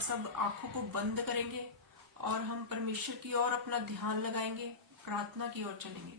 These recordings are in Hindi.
सब आंखों को बंद करेंगे और हम परमेश्वर की ओर अपना ध्यान लगाएंगे, प्रार्थना की ओर चलेंगे।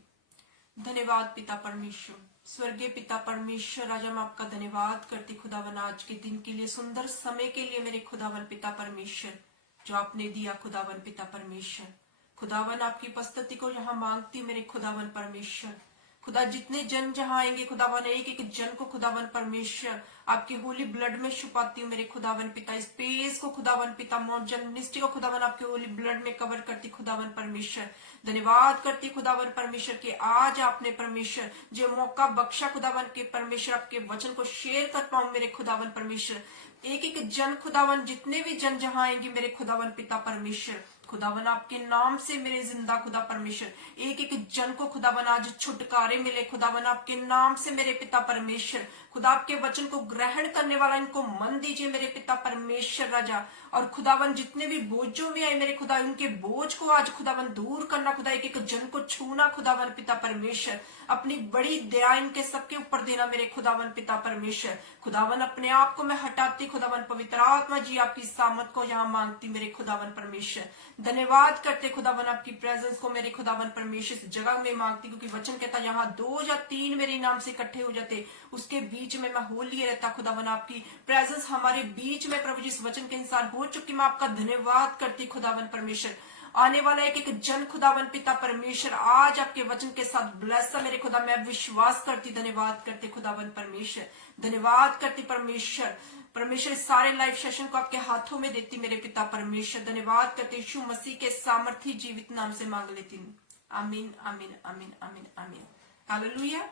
धन्यवाद पिता परमेश्वर, स्वर्गीय पिता परमेश्वर, आज हम आपका धन्यवाद करते खुदावन आज के दिन के लिए, सुंदर समय के लिए मेरे खुदावन पिता परमेश्वर जो आपने दिया खुदावन पिता परमेश्वर। खुदावन आपकी उपस्थिति को यहाँ मांगती हूँ मेरे खुदावन परमेश्वर। खुदा जितने जन जहां आएंगे खुदावन, एक एक जन को खुदावन परमेश्वर आपके होली ब्लड में छुपाती हूँ मेरे खुदावन पिता। इस पेज को खुदावन पिता मौजन निष्ठि को खुदावन आपके होली ब्लड में कवर करती खुदावन परमेश्वर। धन्यवाद करती खुदावन परमेश्वर के आज आपने परमेश्वर जो मौका बख्शा खुदावन के परमेश्वर आपके वचन को शेयर कर पाऊं मेरे खुदावन परमेश्वर। एक एक जन खुदावन, जितने भी जन जहां आएंगे मेरे खुदावन पिता परमेश्वर, खुदावन आपके नाम से मेरे जिंदा खुदा परमेश्वर, एक एक जन को खुदावन आज छुटकारे मिले खुदावन आपके नाम से मेरे पिता परमेश्वर। खुदा आपके वचन को ग्रहण करने वाला इनको मन दीजिए मेरे पिता परमेश्वर राजा। और खुदावन जितने भी बोझों में आए मेरे खुदा, उनके बोझ को आज खुदावन दूर करना खुदा, एक एक जन को छूना खुदावन पिता परमेश्वर। अपनी बड़ी दया इनके सबके ऊपर देना मेरे खुदावन पिता परमेश्वर। खुदावन अपने आप को मैं हटाती खुदावन, पवित्र आत्मा जी आपकी सामत को यहाँ मांगती मेरे खुदावन परमेश्वर। धन्यवाद करते खुदावन आपकी प्रेजेंस को मेरे खुदावन परमेश्वर इस जगह में मांगती, क्योंकि वचन कहता यहाँ 2 या 3 मेरे नाम से इकट्ठे हो जाते उसके बीच में मैं हो लिए रहता। खुदावन आपकी प्रेजेंस हमारे बीच में प्रभु जिस वचन के इंसान हो चुकी, मैं आपका धन्यवाद करती खुदावन परमेश्वर। आने वाला एक एक जन खुदावन पिता परमेश्वर आज आपके वचन के साथ ब्लेस मेरे खुदा, मैं विश्वास करती। धन्यवाद करते खुदावन परमेश्वर, धन्यवाद करती परमेश्वर। परमेश्वर सारे लाइव सेशन को आपके हाथों में देती मेरे पिता परमेश्वर। धन्यवाद करते यीशु मसीह के सामर्थी जीवित नाम से मांग लेती हूँ। आमीन आमीन आमीन आमीन आमीन। Hallelujah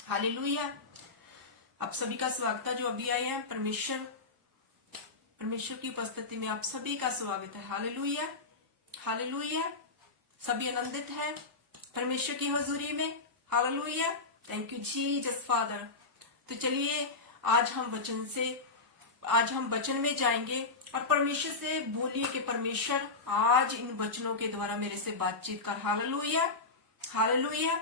hallelujah. आप सभी का स्वागत है जो अभी आए हैं। परमेश्वर की उपस्थिति में आप सभी का स्वागत है। Hallelujah hallelujah. सभी आनंदित है परमेश्वर की हुजूरी में। Hallelujah. Thank you Jesus father. तो चलिए आज हम वचन में जाएंगे और परमेश्वर से बोलिए कि परमेश्वर आज इन वचनों के द्वारा मेरे से बातचीत कर। Hallelujah hallelujah.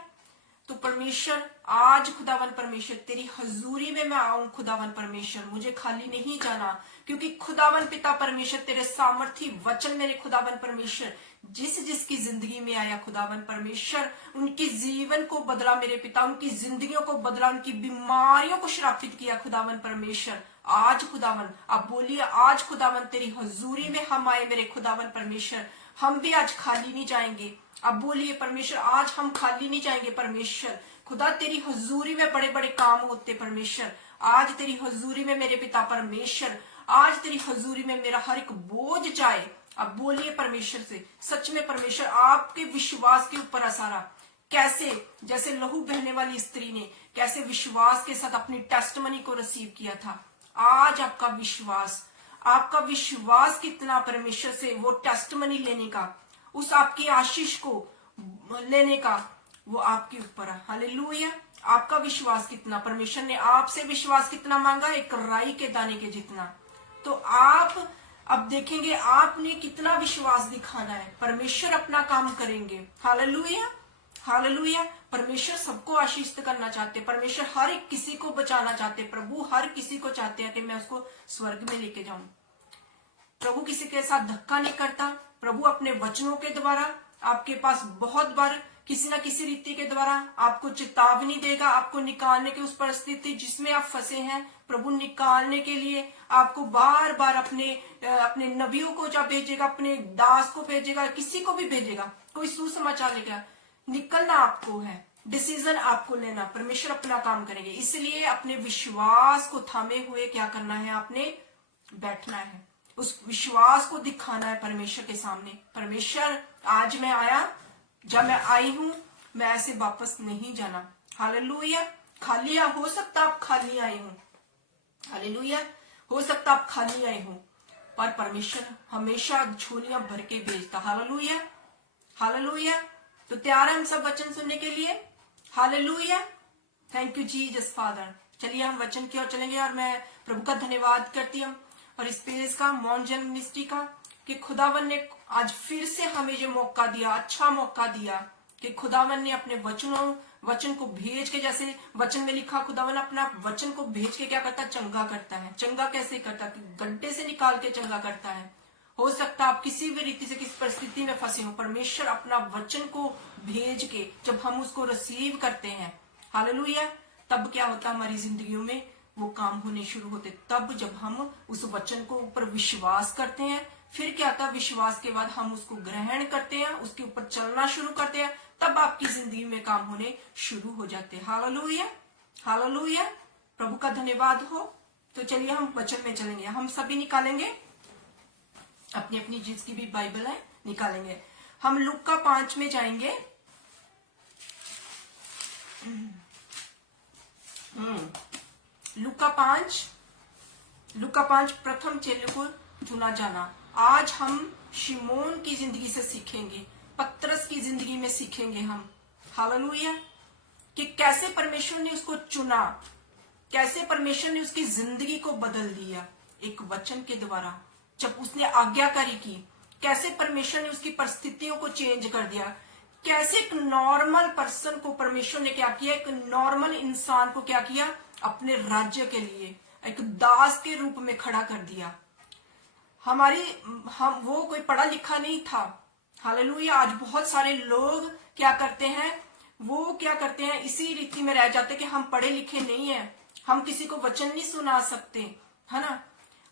तो परमेश्वर आज खुदावन परमेश्वर तेरी हजूरी में मैं आऊं खुदावन परमेश्वर, मुझे खाली नहीं जाना, क्योंकि खुदावन पिता परमेश्वर तेरे सामर्थी वचन मेरे खुदावन परमेश्वर जिसकी जिंदगी में आया खुदावन परमेश्वर, उनके जीवन को बदला मेरे पिता, उनकी जिंदगियों को बदला, उनकी बीमारियों को श्रापित किया खुदावन परमेश्वर। आज खुदावन आप बोलिए, आज खुदावन तेरी हजूरी में हम आए मेरे खुदावन परमेश्वर, हम भी आज खाली नहीं जाएंगे। अब बोलिए परमेश्वर आज हम खाली नहीं जाएंगे परमेश्वर। खुदा तेरी हजूरी में बड़े बड़े काम होते परमेश्वर। आज तेरी हजूरी में मेरे पिता परमेश्वर, आज तेरी हजूरी में मेरा हर एक बोझ जाए। अब बोलिए परमेश्वर से, सच में परमेश्वर आपके विश्वास के ऊपर सारा, कैसे जैसे लहू बहने वाली स्त्री ने कैसे विश्वास के साथ अपनी टेस्टमनी को रिसीव किया था, आज आपका विश्वास कितना परमेश्वर से वो टेस्टमनी लेने का, उस आपकी आशीष को लेने का वो आपके ऊपर है। हालेलुया। आपका विश्वास कितना, परमेश्वर ने आपसे विश्वास कितना मांगा, एक राई के दाने के जितना। तो आप अब देखेंगे आपने कितना विश्वास दिखाना है, परमेश्वर अपना काम करेंगे। Hallelujah hallelujah. परमेश्वर सबको आशीषित करना चाहते, परमेश्वर हर एक किसी को बचाना चाहते, प्रभु हर किसी को चाहते हैं कि मैं उसको स्वर्ग में लेके जाऊं। प्रभु किसी के साथ धक्का नहीं करता। प्रभु अपने वचनों के द्वारा आपके पास बहुत बार किसी न किसी रीति के द्वारा आपको चेतावनी देगा, आपको निकालने की उस परिस्थिति जिसमें आप फंसे हैं, प्रभु निकालने के लिए आपको बार बार अपने नबियों को जब भेजेगा, अपने दास को भेजेगा, किसी को भी भेजेगा, कोई सुसमाचार लेगा, निकलना आपको है, डिसीजन आपको लेना, परमेश्वर अपना काम करेंगे। इसलिए अपने विश्वास को थामे हुए क्या करना है, आपने बैठना है, उस विश्वास को दिखाना है परमेश्वर के सामने। परमेश्वर आज मैं आया, जब मैं आई हूं मैं ऐसे वापस नहीं जाना। हालेलुया। खाली हो सकता आप खाली आए हो, हालेलुया, हो सकता आप खाली आए हो, पर परमेश्वर हमेशा झोलियां भर के भेजता। Hallelujah hallelujah. तो तैयार है हम सब वचन सुनने के लिए। Hallelujah. Thank you Jesus father. चलिए हम वचन की ओर चलेंगे और मैं प्रभु का धन्यवाद करती हूँ और इस पेज का मौन जन मिनिस्ट्री का कि खुदावन ने आज फिर से हमें जो मौका दिया, अच्छा मौका दिया कि खुदावन ने अपने वचन को भेज के, जैसे वचन में लिखा, खुदावन अपना वचन को भेज के क्या करता है? चंगा करता है। चंगा कैसे करता है? गड्ढे से निकाल के चंगा करता है। हो सकता है आप किसी भी रीति से किसी परिस्थिति में फंसे हो, परमेश्वर अपना वचन को भेज के जब हम उसको रिसीव करते हैं, हालेलुया, तब क्या होता है? हमारी जिंदगियों में वो काम होने शुरू होते। तब जब हम उस वचन को ऊपर विश्वास करते हैं, फिर क्या था? विश्वास के बाद हम उसको ग्रहण करते हैं, उसके ऊपर चलना शुरू करते हैं, तब आपकी जिंदगी में काम होने शुरू हो जाते हैं। हालेलुया, हालेलुया, प्रभु का धन्यवाद हो। तो चलिए हम वचन में चलेंगे। हम सभी निकालेंगे अपनी अपनी जिसकी भी बाइबल है, निकालेंगे। हम लूका 5 में जाएंगे। लूका 5 प्रथम चेले को चुना जाना। आज हम शिमोन की जिंदगी से सीखेंगे, पतरस की जिंदगी में सीखेंगे हम, हालेलुया, कि कैसे परमेश्वर ने उसको चुना, कैसे परमेश्वर ने उसकी जिंदगी को बदल दिया एक वचन के द्वारा, जब उसने आज्ञाकारी की। कैसे परमेश्वर ने उसकी परिस्थितियों को चेंज कर दिया, कैसे एक नॉर्मल पर्सन को परमेश्वर ने क्या किया, एक नॉर्मल इंसान को क्या किया, अपने राज्य के लिए एक दास के रूप में खड़ा कर दिया। हम वो कोई पढ़ा लिखा नहीं था, हालेलुया। आज बहुत सारे लोग क्या करते हैं, वो क्या करते हैं, इसी रीति में रह जाते कि हम पढ़े लिखे नहीं है, हम किसी को वचन नहीं सुना सकते, है ना,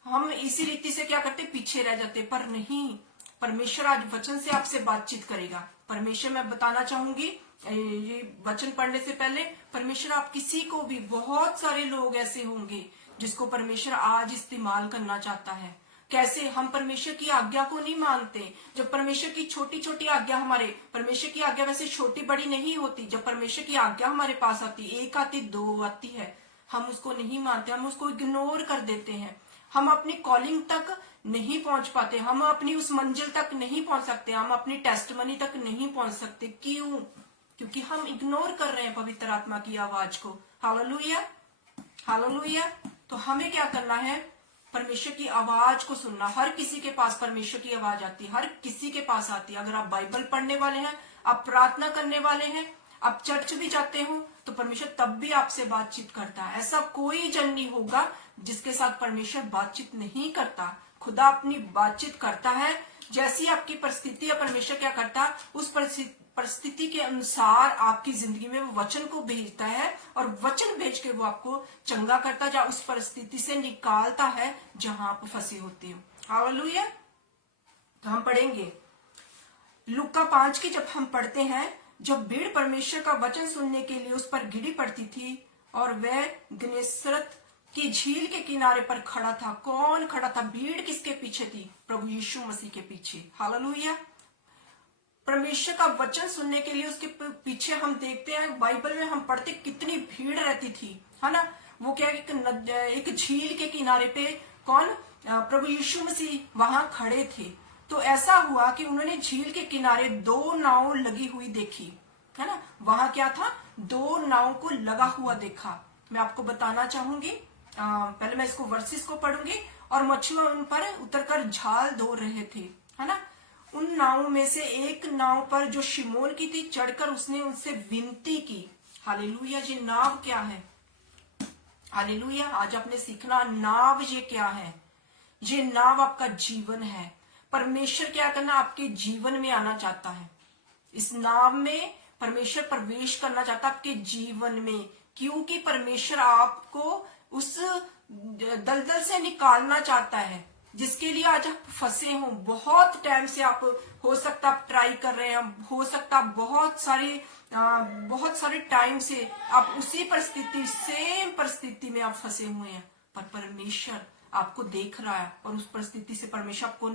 हम इसी रीति से क्या करते, पीछे रह जाते। पर नहीं, परमेश्वर आज वचन से आपसे बातचीत करेगा। परमेश्वर, मैं बताना चाहूंगी ये वचन पढ़ने से पहले, परमेश्वर आप किसी को भी, बहुत सारे लोग ऐसे होंगे जिसको परमेश्वर आज इस्तेमाल करना चाहता है। कैसे? हम परमेश्वर की आज्ञा को नहीं मानते। जब परमेश्वर की छोटी छोटी आज्ञा, हमारे परमेश्वर की आज्ञा वैसे छोटी बड़ी नहीं होती, जब परमेश्वर की आज्ञा हमारे पास आती, एक आती, दो आती है, हम उसको नहीं मानते, हम उसको इग्नोर कर देते हैं। हम अपनी कॉलिंग तक नहीं पहुंच पाते, हम अपनी उस मंजिल तक नहीं पहुंच सकते, हम अपनी टेस्टमनी तक नहीं पहुंच सकते। क्यों? क्योंकि हम इग्नोर कर रहे हैं पवित्र आत्मा की आवाज को। Hallelujah, hallelujah. तो हमें क्या करना है? परमेश्वर की आवाज को सुनना। हर किसी के पास परमेश्वर की आवाज आती है, हर किसी के पास आती है। अगर आप बाइबल पढ़ने वाले हैं, आप प्रार्थना करने वाले हैं, आप चर्च भी जाते हो, तो परमेश्वर तब भी आपसे बातचीत करता है। ऐसा कोई जन नहीं होगा जिसके साथ परमेश्वर बातचीत नहीं करता। खुदा अपनी बातचीत करता है। जैसी आपकी परिस्थिति है, परमेश्वर क्या करता है, उस परिस्थिति के अनुसार आपकी जिंदगी में वो वचन को भेजता है, और वचन भेज के वो आपको चंगा करता है, उस परिस्थिति से निकालता है जहां आप फंसे होते हो। हालेलुया। तो हम पढ़ेंगे लूका 5 की। जब हम पढ़ते हैं, जब भीड़ परमेश्वर का वचन सुनने के लिए उस पर गिरी पड़ती थी, और वह गन्नेसरत की झील के किनारे पर खड़ा था। कौन खड़ा था? भीड़ किसके पीछे थी? प्रभु यीशु मसीह के पीछे। हालेलुया। परमेश्वर का वचन सुनने के लिए उसके पीछे हम देखते हैं, बाइबल में हम पढ़ते कितनी भीड़ रहती थी, है ना। वो क्या, एक झील के किनारे पे कौन? प्रभु यीशु मसीह वहां खड़े थे। तो ऐसा हुआ कि उन्होंने झील के किनारे 2 नाव लगी हुई देखी, है ना। वहां क्या था? 2 नाव को लगा हुआ देखा। मैं आपको बताना चाहूंगी, पहले मैं इसको वर्सेस को पढ़ूंगी। और मछुआ उन पर उतरकर झाल धो रहे थे, है ना। उन नावों में से एक नाव पर जो शिमोन की थी, चढ़कर उसने उनसे विनती की। हालेलुया। ये नाव क्या है? हालेलुया। आज आपने सीखना, नाव ये क्या है? ये नाव आपका जीवन है। परमेश्वर क्या करना, आपके जीवन में आना चाहता है। इस नाव में परमेश्वर प्रवेश करना चाहता है आपके जीवन में, क्योंकि परमेश्वर आपको उस दलदल से निकालना चाहता है जिसके लिए आज आप फंसे हो। बहुत टाइम से आप, हो सकता आप ट्राई कर रहे हैं, हो सकता आप बहुत सारे टाइम से आप उसी परिस्थिति, सेम परिस्थिति में आप फंसे हुए हैं। पर परमेश्वर आपको देख रहा है, और उस परिस्थिति से परमेश्वर आपको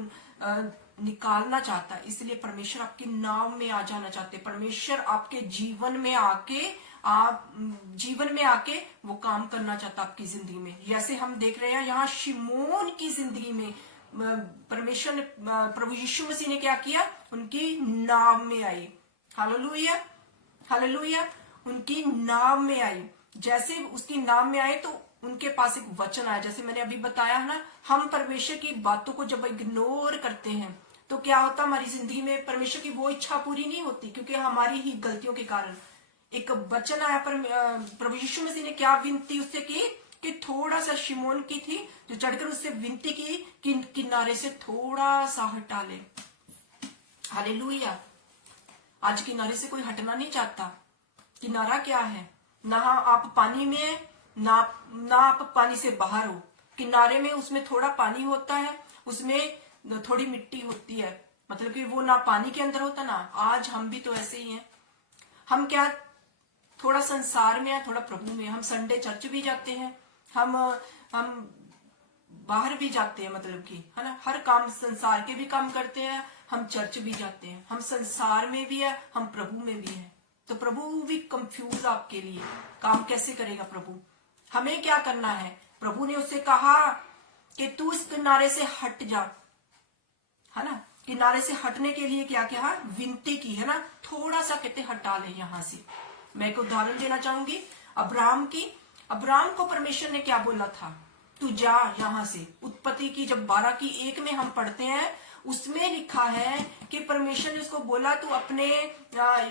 निकालना चाहता है। इसलिए परमेश्वर आपकी नाव में आ जाना चाहते हैं। परमेश्वर आपके जीवन में आके वो काम करना चाहता है आपकी जिंदगी में। जैसे हम देख रहे हैं यहाँ शिमोन की जिंदगी में परमेश्वर ने, प्रभु यीशु मसीह ने क्या किया? उनकी नाव में आई। Hallelujah, hallelujah. उनकी नाव में आई। जैसे उसकी नाव में आए तो उनके पास एक वचन आया। जैसे मैंने अभी बताया है ना, हम परमेश्वर की बातों को जब इग्नोर करते हैं, तो तो क्या होता, हमारी जिंदगी में परमेश्वर की वो इच्छा पूरी नहीं होती, क्योंकि हमारी ही गलतियों के कारण। एक वचन आया पर प्रभु यीशु मसीह ने क्या विनती उससे की कि थोड़ा सा शिमोन की थी जो चढ़कर उससे विनती की कि किनारे से थोड़ा सा हटा ले। हालेलुया। आज किनारे से कोई हटना नहीं चाहता। किनारा क्या है? ना आप पानी में, ना आप पानी से बाहर हो। किनारे में उसमें थोड़ा पानी होता है, उसमें थोड़ी मिट्टी होती है, मतलब कि वो ना पानी के अंदर होता ना। आज हम भी तो ऐसे ही हैं। हम क्या थोड़ा संसार में है, थोड़ा प्रभु में। हम संडे चर्च भी जाते हैं, हम बाहर भी जाते हैं, मतलब कि है ना, हर काम संसार के भी काम करते हैं, हम चर्च भी जाते हैं। हम संसार में भी है, हम प्रभु में भी है। तो प्रभु भी कंफ्यूज आपके लिए, काम कैसे करेगा प्रभु? हमें क्या करना है? प्रभु ने उससे कहा कि तू इस किनारे से हट जा, है ना। किनारे से हटने के लिए क्या क्या विनती की, है ना, थोड़ा सा कहते हटा ले यहां से। मैं एक उदाहरण देना चाहूंगी अब्राहम की। अब्राहम को परमेश्वर ने क्या बोला था? तू जा यहां से। उत्पत्ति की जब 12:1 में हम पढ़ते हैं, उसमें लिखा है कि परमेश्वर ने उसको बोला तू अपने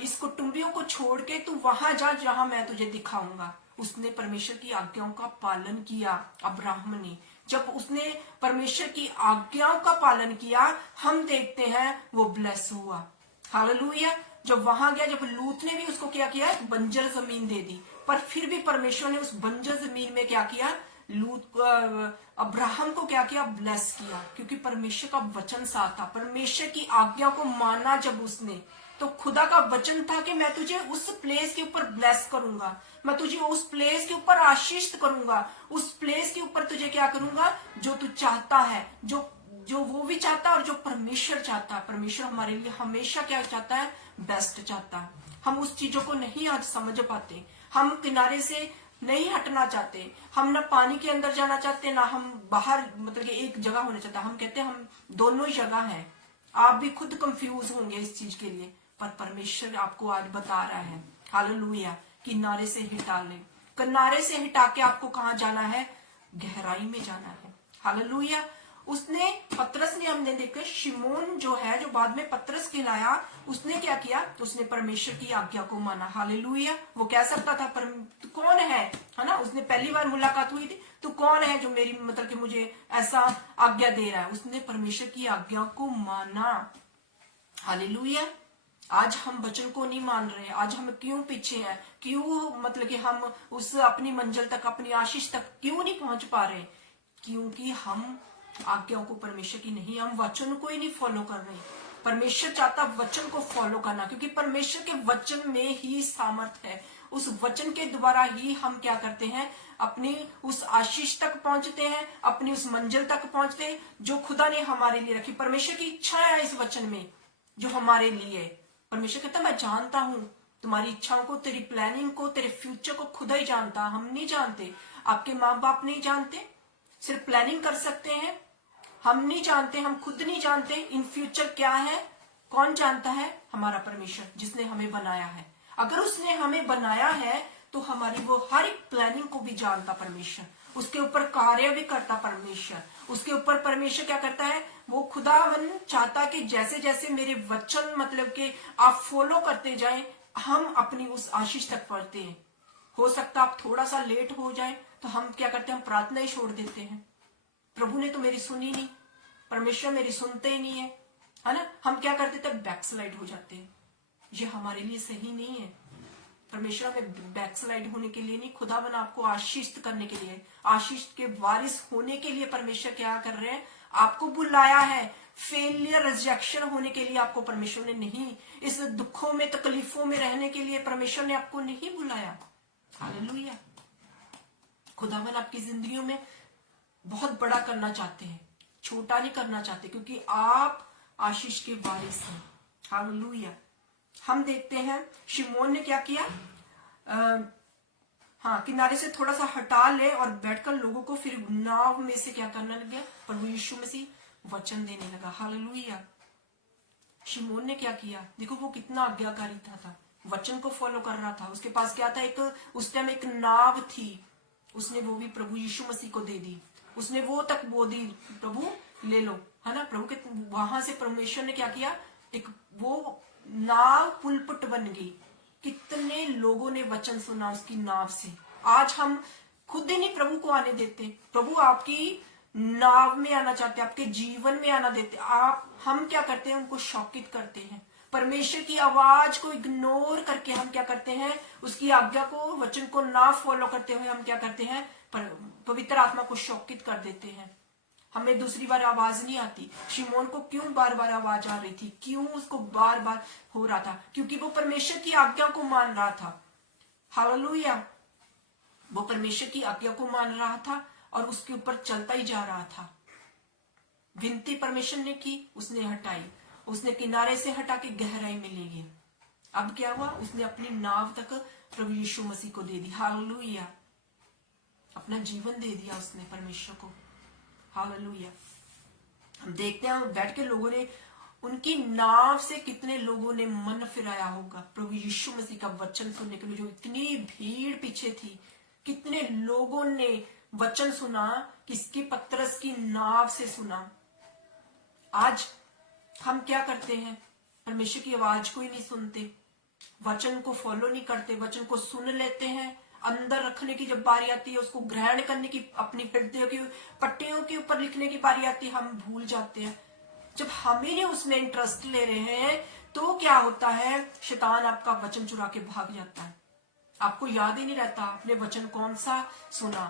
इस कुटुंबियों को छोड़ के तू वहां जा जहां मैं तुझे दिखाऊंगा। उसने परमेश्वर की आज्ञाओं का पालन किया अब्राहम ने। जब उसने परमेश्वर की आज्ञाओं का पालन किया, हम देखते हैं वो ब्लेस हुआ। हालेलुया। जब वहां गया, जब लूत ने भी उसको क्या किया, बंजर जमीन दे दी, पर फिर भी परमेश्वर ने उस बंजर जमीन में क्या किया, लूत अब्राहम को क्या किया, ब्लेस किया, क्योंकि परमेश्वर का वचन साथ था। परमेश्वर की आज्ञा को माना जब उसने, तो खुदा का वचन था कि मैं तुझे उस प्लेस के ऊपर ब्लेस करूंगा, मैं तुझे उस प्लेस के ऊपर आशीष करूंगा, उस प्लेस के ऊपर तुझे क्या करूंगा जो तू चाहता है, जो वो भी चाहता है और जो परमेश्वर चाहता है। परमेश्वर हमारे लिए हमेशा क्या चाहता है, बेस्ट चाहता है। हम उस चीजों को नहीं आज समझ पाते। हम किनारे से नहीं हटना चाहते, हम ना पानी के अंदर जाना चाहते, ना हम बाहर, मतलब कि एक जगह होना चाहता। हम कहते हैं हम दोनों ही जगह हैं। आप भी खुद कंफ्यूज होंगे इस चीज के लिए, पर परमेश्वर आपको आज बता रहा है, हालेलुया, किनारे से हटा ले। किनारे से हटा के आपको कहां जाना है? गहराई में जाना है। हालेलुया। उसने, पतरस ने, हमने देखा शिमोन जो है, जो बाद में पतरस कहलाया, उसने क्या किया? उसने परमेश्वर की आज्ञा को माना। हालेलुया। वो कह सकता था पर तू कौन है ना, उसने पहली बार मुलाकात हुई थी, तू कौन है जो मेरी, मतलब कि मुझे ऐसा आज्ञा दे रहा है? उसने परमेश्वर की आज्ञा को माना। हालेलुया। आज हम वचन को नहीं मान रहे। आज हम क्यों पीछे हैं? क्यों, मतलब कि हम उस अपनी मंजिल तक, अपनी आशीष तक क्यों नहीं पहुंच पा रहे? क्योंकि हम आज्ञाओं को परमेश्वर की नहीं, हम वचन को ही नहीं फॉलो कर रहे। परमेश्वर चाहता वचन को फॉलो करना, क्योंकि परमेश्वर के वचन में ही सामर्थ है। उस वचन के द्वारा ही हम क्या करते हैं, अपनी उस आशीष तक पहुंचते हैं, अपनी उस मंजिल तक पहुंचते हैं जो खुदा ने हमारे लिए रखी। परमेश्वर की इच्छा है इस वचन में जो हमारे लिए। परमेश्वर कहता मैं जानता हूं तुम्हारी इच्छाओं को, तेरी प्लानिंग को, तेरे फ्यूचर को खुदा ही जानता। हम नहीं जानते, आपके माँ बाप नहीं जानते, सिर्फ प्लानिंग कर सकते हैं। हम नहीं जानते, हम खुद नहीं जानते इन फ्यूचर क्या है। कौन जानता है? हमारा परमेश्वर, जिसने हमें बनाया है। अगर उसने हमें बनाया है तो हमारी वो हर एक प्लानिंग को भी जानता परमेश्वर, उसके ऊपर कार्य भी करता परमेश्वर। उसके ऊपर परमेश्वर क्या करता है, वो खुदावन चाहता कि जैसे जैसे मेरे वचन, मतलब कि आप फॉलो करते जाएं, हम अपनी उस आशीष तक पहुंचते हैं। हो सकता आप थोड़ा सा लेट हो जाए तो हम क्या करते हैं, हम प्रार्थना ही छोड़ देते हैं। प्रभु ने तो मेरी सुनी नहीं, परमेश्वर मेरी सुनते ही नहीं है ना। हम क्या करते थे, बैकस्लाइड हो जाते हैं। ये हमारे लिए सही नहीं है। परमेश्वर हमें बैकस्लाइड होने के लिए नहीं, खुदावन आपको आशीष करने के लिए, आशीष के वारिस होने के लिए परमेश्वर क्या कर रहे हैं, आपको बुलाया है। फेलियर, रिजेक्शन होने के लिए आपको परमेश्वर ने नहीं, इस दुखों में, तकलीफों में रहने के लिए परमेश्वर ने आपको नहीं बुलाया। हालेलुया। खुदावन आपकी जिंदगियों में बहुत बड़ा करना चाहते हैं, छोटा नहीं करना चाहते, क्योंकि आप आशीष के वारिस हैं। हालेलुया। हम देखते हैं शिमोन ने क्या किया, किनारे से थोड़ा सा हटा ले और बैठकर लोगों को फिर नाव में से क्या करने लग गया, प्रभु यीशु मसीह वचन देने लगा। हालेलुया। शिमोन ने क्या किया, देखो वो कितना आज्ञाकारी था, वचन को फॉलो कर रहा था। उसके पास क्या था, एक उस टाइम एक नाव थी, उसने वो भी प्रभु यीशु मसीह को दे दी। उसने वो तक बो दी, प्रभु ले लो, है ना। प्रभु के वहां से परमेश्वर ने क्या किया, एक वो नाव पुलपट बन गई। कितने लोगों ने वचन सुना उसकी नाव से। आज हम खुद ही नहीं प्रभु को आने देते। प्रभु आपकी नाव में आना चाहते हैं, आपके जीवन में आना देते। हम क्या करते हैं, उनको शौकित करते हैं। परमेश्वर की आवाज को इग्नोर करके हम क्या करते हैं, उसकी आज्ञा को, वचन को ना फॉलो करते हुए हम क्या करते हैं, पवित्र आत्मा को शौकित कर देते हैं। हमें दूसरी बार आवाज नहीं आती। शिमोन को क्यों बार बार आवाज आ रही थी, क्यों उसको बार बार हो रहा था, क्योंकि वो परमेश्वर की आज्ञा को मान रहा था। हालेलुया। वो परमेश्वर की आज्ञा को मान रहा था और उसके ऊपर चलता ही जा रहा था। विनती परमेश्वर ने की, उसने हटाई, उसने किनारे से हटा के गहराई में ले गया। अब क्या हुआ, उसने अपनी नाव तक प्रभु यीशु मसीह को दे दी। हालेलुया। अपना जीवन दे दिया उसने परमेश्वर को। हालेलुया। हम देखते हैं बैठ के लोगों ने, उनकी नाव से कितने लोगों ने मन फिराया होगा प्रभु यीशु मसीह का वचन सुनने के लिए। जो इतनी भीड़ पीछे थी, कितने लोगों ने वचन सुना, किसकी, पतरस की नाव से सुना। आज हम क्या करते हैं, परमेश्वर की आवाज को ही नहीं सुनते, वचन को फॉलो नहीं करते, वचन को सुन लेते हैं, अंदर रखने की जब बारी आती है, उसको ग्रहण करने की, अपनी हृदय की पट्टियों के ऊपर लिखने की बारी आती है, हम भूल जाते हैं। जब हम ही नहीं उसमें इंटरेस्ट ले रहे हैं तो क्या होता है, शैतान आपका वचन चुरा के भाग जाता है। आपको याद ही नहीं रहता आपने वचन कौन सा सुना,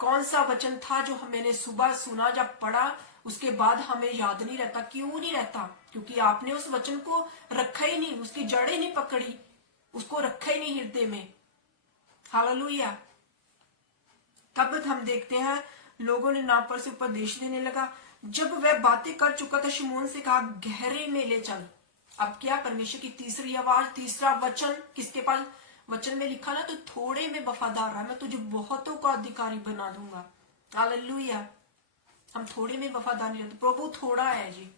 कौन सा वचन था जो मैंने सुबह सुना, जब पढ़ा उसके बाद हमें याद नहीं रहता। क्यों नहीं रहता, क्योंकि आपने उस वचन को रखा ही नहीं, उसकी जड़ें नहीं पकड़ी, उसको रखा ही नहीं हृदय में। हालेलुया। तब हम देखते हैं लोगों ने नाव पर से उपदेश देने लगा। जब वह बातें कर चुका था, शिमोन से कहा गहरे में ले चल। अब क्या, परमेश्वर की तीसरी आवाज, तीसरा वचन, किसके पास वचन में लिखा ना, तो थोड़े में वफादार रहा, मैं तुझे बहुतों का अधिकारी बना दूंगा। हालेलुया। हम थोड़े में वफादार नहीं रहते। प्रभु थोड़ा है जी,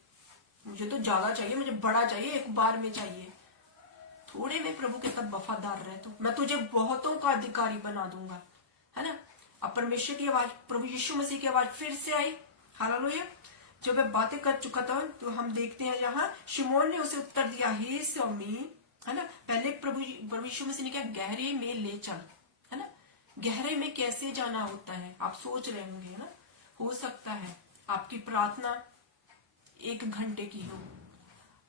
मुझे तो ज्यादा चाहिए, मुझे बड़ा चाहिए, एक बार में चाहिए। थोड़े में प्रभु के साथ वफादार रहे तो मैं तुझे बहुतों का अधिकारी बना दूंगा, है ना। अब परमेश्वर की आवाज, प्रभु यीशु मसीह की आवाज फिर से आई। हालेलुया। जब वह बातें कर चुका था तो हम देखते हैं यहाँ शिमोन ने उसे उत्तर दिया, हे स्वामी, है ना। पहले प्रभु यीशु मसीह ने क्या, गहरे में ले चल, है ना। गहरे में कैसे जाना होता है, आप सोच रहे होंगे ना। हो सकता है आपकी प्रार्थना 1 घंटे की हो,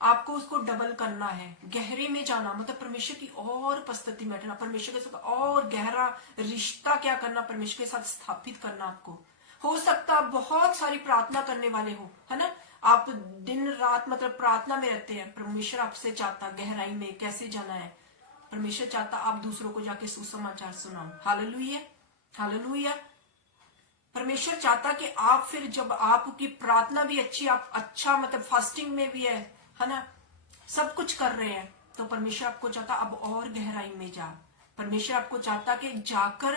आपको उसको डबल करना है। गहरे में जाना मतलब परमेश्वर की और उपस्थिति में बैठना, परमेश्वर के साथ और गहरा रिश्ता क्या करना, परमेश्वर के साथ स्थापित करना। आपको हो सकता आप बहुत सारी प्रार्थना करने वाले हो, है ना। आप दिन रात मतलब प्रार्थना में रहते हैं। परमेश्वर आपसे चाहता गहराई में कैसे जाना है। परमेश्वर चाहता आप दूसरों को जाके सुसमाचार सुनाओ। हालेलुया। हालेलुया। परमेश्वर चाहता कि आप फिर, जब आपकी प्रार्थना भी अच्छी, आप अच्छा मतलब फास्टिंग में भी है ना, सब कुछ कर रहे हैं, तो परमेश्वर आपको चाहता अब और गहराई में जा। परमेश्वर आपको चाहता कि जाकर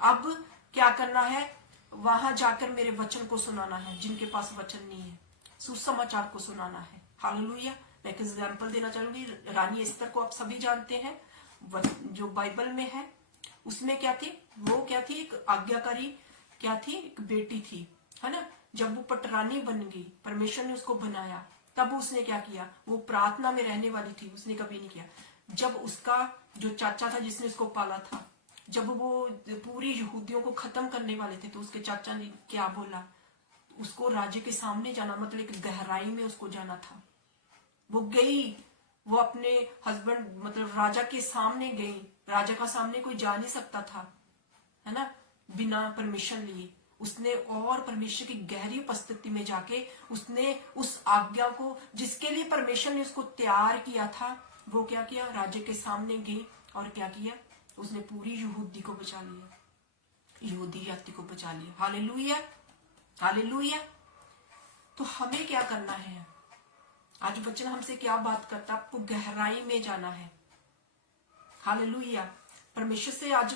अब क्या करना है, वहां जाकर मेरे वचन को सुनाना है। जिनके पास वचन नहीं है, सुसमाचार को सुनाना है। हालेलुया। मैं एक एग्जाम्पल देना चाहूंगी। रानी एस्तर को आप सभी जानते हैं, जो बाइबल में है, उसमें क्या थी, वो क्या थी, एक आज्ञाकारी क्या थी, एक बेटी थी, है ना। जब वो पटरानी बन गई, परमेश्वर ने उसको बनाया, तब उसने क्या किया, वो प्रार्थना में रहने वाली थी, उसने कभी नहीं किया। जब उसका जो चाचा था जिसने उसको पाला था, जब वो पूरी यहूदियों को खत्म करने वाले थे, तो उसके चाचा ने क्या बोला, उसको राजे के सामने जाना, मतलब एक गहराई में उसको जाना था। वो गई, वो अपने हस्बैंड मतलब राजा के सामने गई। राजा का सामने कोई जा नहीं सकता था, है ना, बिना परमिशन लिए। उसने और परमेश्वर की गहरी उपस्थिति में जाके उसने उस आज्ञा को, जिसके लिए परमेश्वर ने उसको तैयार किया था, वो क्या किया, राजे के सामने गई और क्या किया, उसने पूरी यहूदी को बचा लिया, यहूदी जाति को बचा लिया। हालेलुया। हालेलुया। तो हमें क्या करना है, आज वचन हमसे क्या बात करता, आपको गहराई में जाना है। हालेलुया। परमेश्वर से आज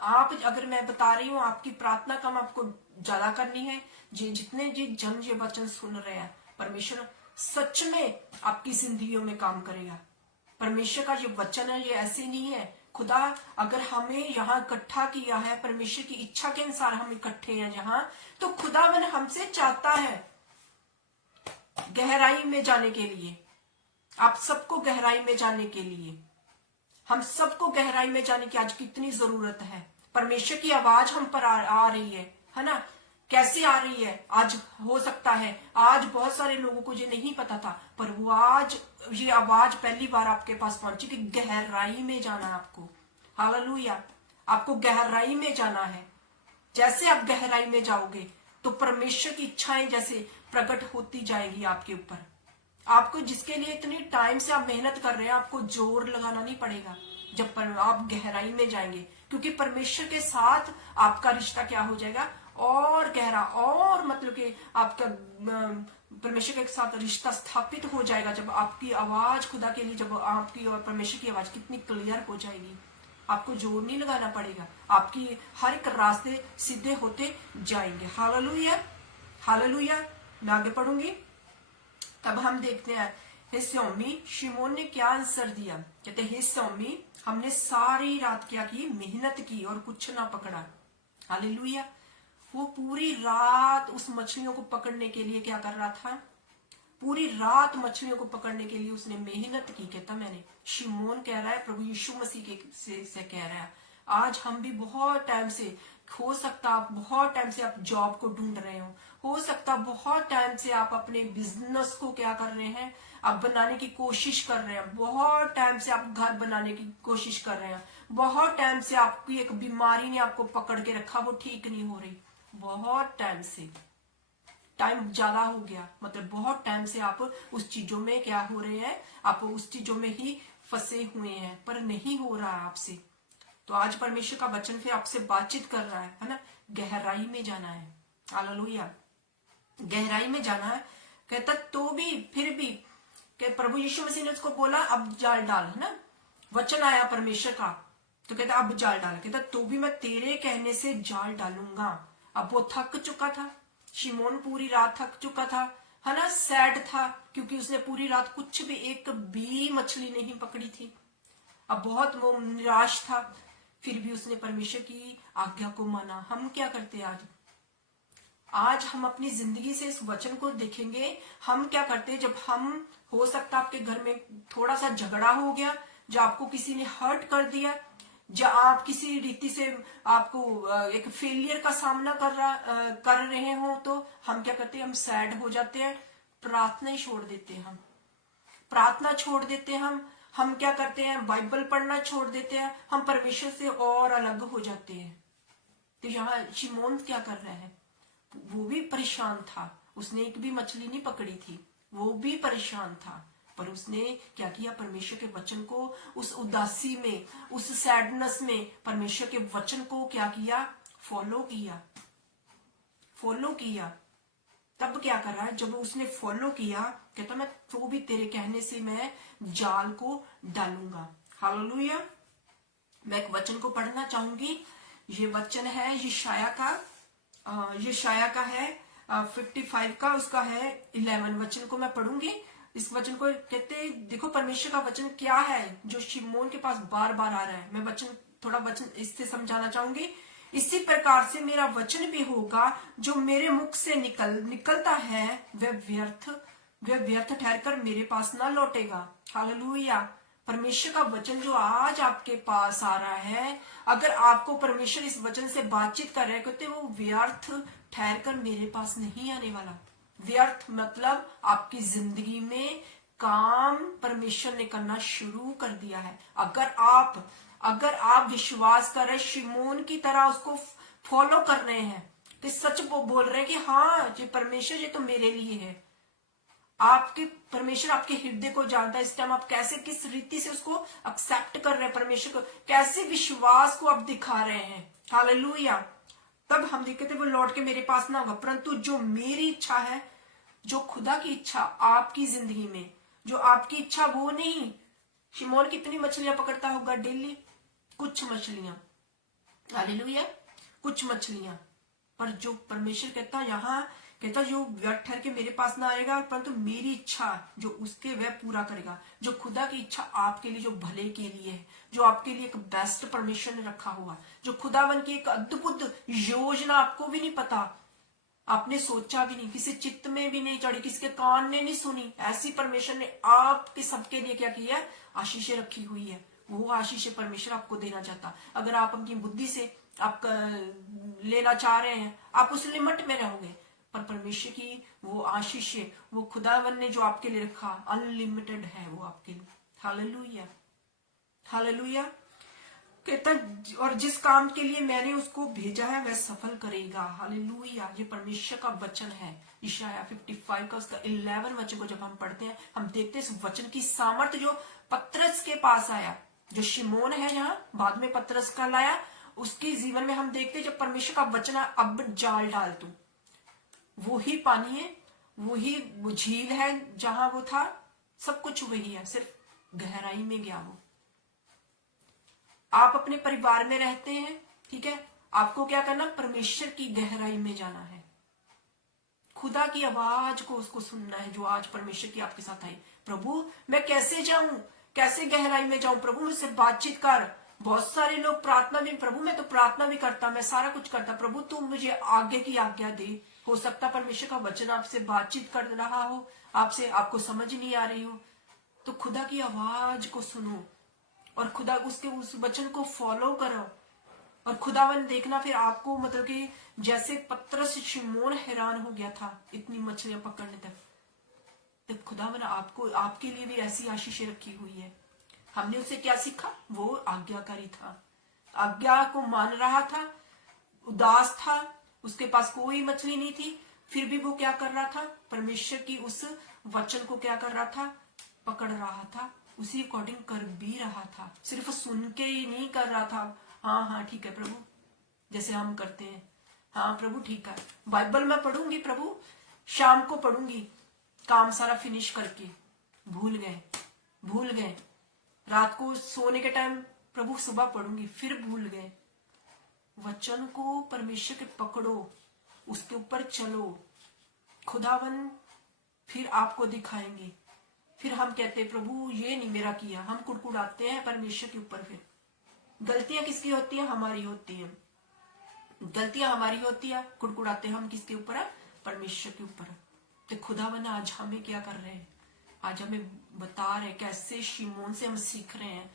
आप, अगर मैं बता रही हूं, आपकी प्रार्थना कम आपको ज्यादा करनी है। जितने जन ये वचन सुन रहे हैं, परमेश्वर सच में आपकी जिंदगियों में काम करेगा। परमेश्वर का ये वचन है, ये ऐसे नहीं है। खुदा अगर हमें यहाँ इकट्ठा किया है, परमेश्वर की इच्छा के अनुसार हम इकट्ठे हैं जहां, तो खुदावन हमसे चाहता है गहराई में जाने के लिए, आप सबको गहराई में जाने के लिए, हम सबको गहराई में जाने की आज कितनी जरूरत है। परमेश्वर की आवाज हम पर आ रही है ना। कैसे आ रही है? आज हो सकता है आज बहुत सारे लोगों को ये नहीं पता था, पर वो आज ये आवाज पहली बार आपके पास पहुंची कि गहराई में जाना है आपको। हालेलुया, आपको गहराई में जाना है। जैसे आप गहराई में जाओगे तो परमेश्वर की इच्छाएं जैसे प्रकट होती जाएगी आपके ऊपर। आपको जिसके लिए इतनी टाइम से आप मेहनत कर रहे हैं, आपको जोर लगाना नहीं पड़ेगा जब आप गहराई में जाएंगे, क्योंकि परमेश्वर के साथ आपका रिश्ता क्या हो जाएगा और गहरा, और मतलब कि आपका परमेश्वर के साथ रिश्ता स्थापित हो जाएगा जब आपकी आवाज खुदा के लिए, जब आपकी और परमेश्वर की आवाज कितनी क्लियर हो जाएगी। आपको जोर नहीं लगाना पड़ेगा, आपकी हर एक रास्ते सीधे होते जाएंगे। Hallelujah, hallelujah. मैं आगे पढ़ूंगी। तब हम देखते हैं हे स्वामी, शिमोन ने क्या आंसर दिया। कहते हे स्वामी, हमने सारी रात क्या की, मेहनत की और कुछ ना पकड़ा। हालेलुया। वो पूरी रात उस मछलियों को पकड़ने के लिए क्या कर रहा था, पूरी रात मछलियों को पकड़ने के लिए उसने मेहनत की। कहता मैंने, शिमोन कह रहा है, प्रभु यीशु मसीह के से कह रहा है, आज हम भी बहुत टाइम से, हो सकता आप बहुत टाइम से आप जॉब को ढूंढ रहे हो सकता बहुत टाइम से आप अपने बिजनेस को क्या कर रहे हैं, आप बनाने की कोशिश कर रहे हैं, बहुत टाइम से आप घर बनाने की कोशिश कर रहे हैं, बहुत टाइम से आपकी एक बीमारी ने आपको पकड़ के रखा, वो ठीक नहीं हो रही, बहुत टाइम से, टाइम ज्यादा हो गया, मतलब बहुत टाइम से आप उस चीजों में क्या हो रहे हैं, आप उस चीजों में ही फंसे हुए हैं, पर नहीं हो रहा है आपसे। तो आज परमेश्वर का वचन फिर आपसे बातचीत कर रहा है ना। गहराई में जाना है। हालेलुया, गहराई में जाना है। कहता तो भी फिर भी प्रभु यीशु मसीह ने उसको बोला अब जाल डाल, है ना। वचन आया परमेश्वर का, तो कहता अब जाल डाल। कहता तो भी मैं तेरे कहने से जाल डालूंगा। अब वो थक चुका था, शिमोन पूरी रात थक चुका था, है ना, सैड था, क्योंकि उसने पूरी रात कुछ भी एक भी मछली नहीं पकड़ी थी। अब बहुत वो निराश था, फिर भी उसने परमेश्वर की आज्ञा को माना। हम क्या करते हैं आज हम अपनी जिंदगी से इस वचन को देखेंगे। हम क्या करते हैं जब हम, हो सकता आपके घर में थोड़ा सा झगड़ा हो गया, जो आपको किसी ने हर्ट कर दिया, या आप किसी रीति से आपको एक फेलियर का सामना कर रहे हो, तो हम क्या करते हैं, हम सैड हो जाते हैं, प्रार्थना ही छोड़ देते हैं, हम प्रार्थना छोड़ देते हैं, हम क्या करते हैं, बाइबल पढ़ना छोड़ देते हैं, हम परमेश्वर से और अलग हो जाते हैं। तो यहाँ शिमोन क्या कर रहा है, वो भी परेशान था, उसने एक भी मछली नहीं पकड़ी थी, वो भी परेशान था, पर उसने क्या किया, परमेश्वर के वचन को, उस उदासी में, उस सैडनेस में परमेश्वर के वचन को क्या किया, फॉलो किया, फॉलो किया। तब क्या कर रहा है, जब उसने फॉलो किया, कहता मैं तो भी तेरे कहने से मैं जाल को डालूंगा। हालेलुया। मैं एक वचन को पढ़ना चाहूंगी। ये वचन है यशायाह का, यशायाह का है 55 का, उसका है 11 वचन को मैं पढ़ूंगी। इस वचन को कहते, देखो परमेश्वर का वचन क्या है जो शिमोन के पास बार बार आ रहा है। मैं वचन, थोड़ा वचन इससे समझाना चाहूंगी। इसी प्रकार से मेरा वचन भी होगा जो मेरे मुख से निकलता है, वह व्यर्थ ठहरकर मेरे पास ना लौटेगा। हालेलुया। परमेश्वर का वचन जो आज आपके पास आ रहा है, अगर आपको परमेश्वर इस वचन से बातचीत कर रहे कहते, वो व्यर्थ ठहरकर मेरे पास नहीं आने वाला। व्यर्थ मतलब आपकी जिंदगी में काम परमेश्वर ने करना शुरू कर दिया है। अगर आप विश्वास कर रहे, शिमोन की तरह उसको फॉलो कर रहे हैं, तो सच बोल रहे हैं कि हाँ ये परमेश्वर, ये तो मेरे लिए है। आपके परमेश्वर आपके हृदय को जानता है। इस टाइम आप कैसे, किस रीति से उसको एक्सेप्ट कर रहे हैं, परमेश्वर को कैसे विश्वास को आप दिखा रहे हैं। हालेलुया। तब हम देखते थे वो लौट के मेरे पास ना होगा, परंतु जो मेरी इच्छा है, जो खुदा की इच्छा आपकी जिंदगी में, जो आपकी इच्छा वो नहीं। शिमोन कितनी मछलियां पकड़ता होगा डेली, कुछ मछलियां, हालेलुया, कुछ मछलियां। पर जो परमेश्वर कहता, यहाँ कहता जो व्यर्थ ठहर के मेरे पास ना आएगा, परंतु मेरी इच्छा जो उसके वह पूरा करेगा। जो खुदा की इच्छा आपके लिए, जो भले के लिए है, जो आपके लिए एक बेस्ट परमेश्वर ने रखा हुआ, जो खुदावन की एक अद्भुत योजना आपको भी नहीं पता, आपने सोचा भी नहीं, किसी चित्त में भी नहीं चढ़ी, किसी के कान ने नहीं सुनी, ऐसी परमेश्वर ने आपके सबके लिए क्या किया, आशीषें रखी हुई है। वो आशीषें परमेश्वर आपको देना चाहता। अगर आप अपनी बुद्धि से आप लेना चाह रहे हैं, आप उस लिमिट में रहोगे, पर परमेश्वर की वो आशीषें, वो खुदावन ने जो आपके लिए रखा अनलिमिटेड है वो आपके लिए। Hallelujah, hallelujah. कहता और जिस काम के लिए मैंने उसको भेजा है वह सफल करेगा। हालेलुया, ये परमेश्वर का वचन है। इशाया 55 का उसका 11 वचन को जब हम पढ़ते हैं, हम देखते हैं इस वचन की सामर्थ्य जो पतरस के पास आया, जो शिमोन है यहाँ बाद में पतरस का लाया, उसके जीवन में हम देखते हैं जब परमेश्वर का वचन है, अब जाल डाल तू, वो ही पानी है, वही झील है जहां वो था, सब कुछ वही है, सिर्फ गहराई में गया वो। आप अपने परिवार में रहते हैं, ठीक है, आपको क्या करना, परमेश्वर की गहराई में जाना है, खुदा की आवाज को उसको सुनना है जो आज परमेश्वर की आपके साथ आई। प्रभु मैं कैसे जाऊं, कैसे गहराई में जाऊं, प्रभु मुझसे बातचीत कर। बहुत सारे लोग प्रार्थना भी, प्रभु मैं तो प्रार्थना भी करता, मैं सारा कुछ करता, प्रभु तू मुझे आगे की आज्ञा दे। हो सकता परमेश्वर का वचन आपसे बातचीत कर रहा हो, आपसे, आपको समझ नहीं आ रही हो, तो खुदा की आवाज को सुनो और खुदा उसके उस वचन को फॉलो करो, और खुदावन देखना फिर आपको, मतलब कि जैसे पतरस शिमोन हैरान हो गया था इतनी मछलियां पकड़ने तक, तो खुदावन आपको, आपके लिए भी ऐसी आशीषें रखी हुई है। हमने उससे क्या सीखा, वो आज्ञाकारी था, आज्ञा को मान रहा था, उदास था, उसके पास कोई मछली नहीं थी, फिर भी वो क्या कर रहा था, परमेश्वर की उस वचन को क्या कर रहा था, पकड़ रहा था, उसी अकॉर्डिंग कर भी रहा था, सिर्फ सुन के ही नहीं कर रहा था, हाँ हाँ ठीक है प्रभु, जैसे हम करते हैं, हाँ प्रभु ठीक है, बाइबल में पढ़ूंगी प्रभु, शाम को पढ़ूंगी, काम सारा फिनिश करके भूल गए, रात को सोने के टाइम प्रभु सुबह पढ़ूंगी, फिर भूल गए। वचन को परमेश्वर के पकड़ो, उसके ऊपर चलो, खुदावन फिर आपको दिखाएंगे। फिर हम कहते हैं प्रभु ये नहीं मेरा किया, हम कुड़कुड़ाते हैं परमेश्वर के ऊपर। फिर गलतियां किसकी होती है, हमारी होती है, गलतियां हमारी होती है, कुड़कुड़ाते हम किसके ऊपर है, परमेश्वर के ऊपर। तो खुदावन आज हमें क्या कर रहे हैं, आज हमें बता रहे कैसे शिमोन से हम सीख रहे हैं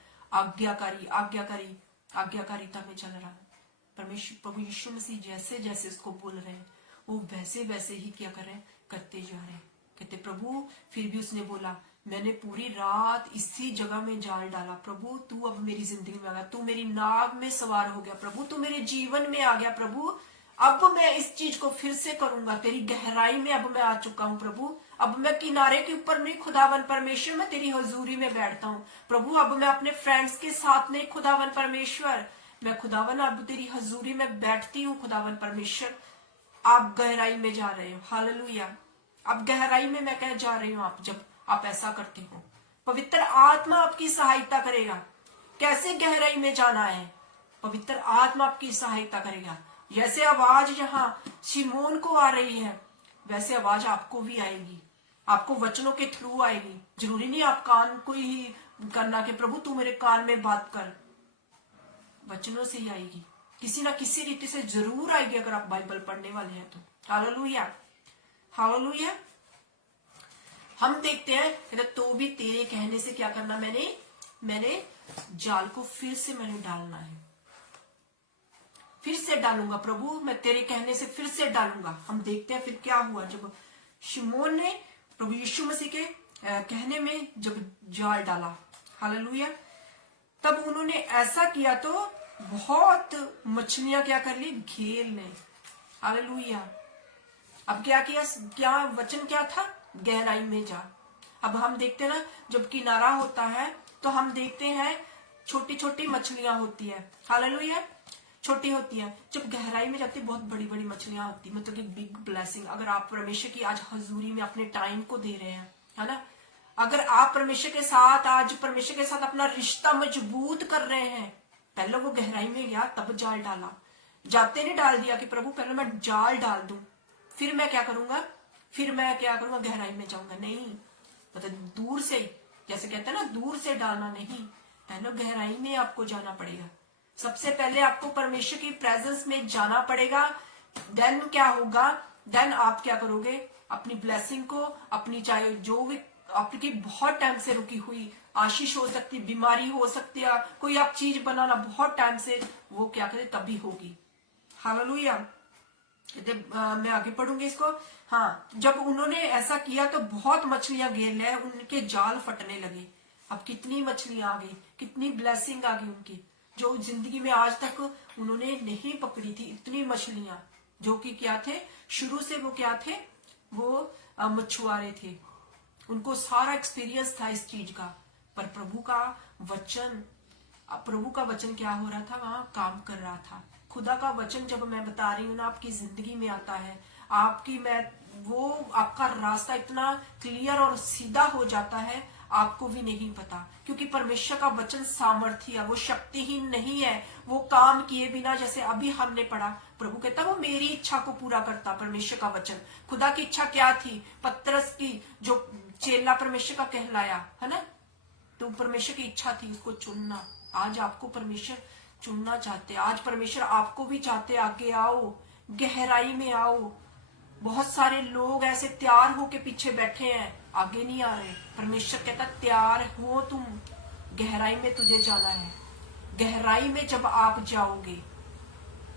आज्ञाकारिता में चल रहा है। परमेश्वर प्रभु यीशु मसीह जैसे जैसे उसको बोल रहे हैं वो वैसे वैसे ही क्या कर रहे हैं, करते जा रहे हैं। कहते प्रभु, फिर भी उसने बोला मैंने पूरी रात इसी जगह में जाल डाला, प्रभु तू अब मेरी जिंदगी में आ गया, तू मेरी नाव में सवार हो गया, प्रभु तू मेरे जीवन में आ गया, प्रभु अब मैं इस चीज को फिर से करूंगा, तेरी गहराई में अब मैं आ चुका हूँ प्रभु, अब मैं किनारे के ऊपर नहीं खुदावन परमेश्वर, मैं तेरी हजूरी में बैठता हूँ प्रभु, अब मैं अपने फ्रेंड्स के साथ नहीं खुदावन परमेश्वर, मैं खुदावन अब तेरी हजूरी में बैठती हूँ खुदावन परमेश्वर। आप गहराई में जा रहे हो, हालेलुया, आप गहराई में मैं कह जा रही हूँ। आप जब आप ऐसा करते हो, पवित्र आत्मा आपकी सहायता करेगा। कैसे गहराई में जाना है, पवित्र आत्मा आपकी सहायता करेगा। जैसे आवाज यहाँ शिमोन को आ रही है, वैसे आवाज आपको भी आएगी, आपको वचनों के थ्रू आएगी। जरूरी नहीं आप कान को ही करना कि प्रभु तू मेरे कान में बात कर, वचनों से ही आएगी, किसी ना किसी रीति से जरूर आएगी अगर आप बाइबल पढ़ने वाले हैं तो। Hallelujah, hallelujah. हम देखते हैं तो भी तेरे कहने से क्या करना, मैंने जाल को फिर से मैंने डालना है, फिर से डालूंगा प्रभु, मैं तेरे कहने से फिर से डालूंगा। हम देखते हैं फिर क्या हुआ, जब शिमोन ने प्रभु यीशु मसीह के कहने में जब जाल डाला, हालेलुया, तब उन्होंने ऐसा किया तो बहुत मछलियां क्या कर ली, घेर ले, हालेलुया। अब क्या किया, क्या वचन क्या था, गहराई में जा। अब हम देखते हैं ना, जब किनारा होता है तो हम देखते हैं छोटी छोटी मछलियां होती है, हालेलुया, छोटी होती है। जब गहराई में जाती है बहुत बड़ी बड़ी मछलियां होती है, मतलब कि बिग ब्लेसिंग। अगर आप परमेश्वर की आज हजूरी में अपने टाइम को दे रहे हैं, है ना, अगर आप परमेश्वर के साथ आज परमेश्वर के साथ अपना रिश्ता मजबूत कर रहे हैं, पहले वो गहराई में गया तब जाल डाला, जाते नहीं डाल दिया कि प्रभु पहले मैं जाल डाल दूं फिर मैं क्या करूंगा, गहराई में जाऊंगा, नहीं, मतलब दूर से, जैसे कहते हैं ना दूर से डालना नहीं, पहले गहराई में आपको जाना पड़ेगा। सबसे पहले आपको परमेश्वर की प्रेजेंस में जाना पड़ेगा, देन क्या होगा, देन आप क्या करोगे, अपनी ब्लेसिंग को, अपनी चाहे जो भी आपकी बहुत टाइम से रुकी हुई आशीष हो सकती, बीमारी हो सकती है, कोई आप चीज बनाना बहुत टाइम से, वो क्या करे तभी होगी। हालेलुया। मैं आगे पढ़ूंगी इसको। हाँ, जब उन्होंने ऐसा किया तो बहुत मछलियां घेर ले, उनके जाल फटने लगे। अब कितनी मछलियां आ गई, कितनी ब्लेसिंग आ गई उनकी, जो जिंदगी में आज तक उन्होंने नहीं पकड़ी थी। इतनी मछलियां, जो कि क्या थे, शुरू से वो क्या थे, वो मछुआरे थे, उनको सारा एक्सपीरियंस था इस चीज का। पर प्रभु का वचन, प्रभु का वचन क्या हो रहा था, वहां काम कर रहा था। खुदा का वचन जब मैं बता रही हूँ ना, आपकी जिंदगी में आता है, आपकी मैं वो आपका रास्ता इतना क्लियर और सीधा हो जाता है, आपको भी नहीं पता। क्योंकि परमेश्वर का वचन सामर्थ्य है, वो शक्तिहीन नहीं है, वो काम किए बिना, जैसे अभी हमने पढ़ा, प्रभु कहता वो मेरी इच्छा को पूरा करता। परमेश्वर का वचन, खुदा की इच्छा क्या थी, पतरस की जो चेला परमेश्वर का कहलाया है ना, तो परमेश्वर की इच्छा थी उसको चुनना। आज आपको परमेश्वर चुनना चाहते, आज परमेश्वर आपको भी चाहते, आगे आओ, गहराई में आओ। बहुत सारे लोग ऐसे तैयार होके पीछे बैठे हैं, आगे नहीं आ रहे। परमेश्वर कहता तैयार हो तुम, गहराई में तुझे जाना है। गहराई में जब आप जाओगे,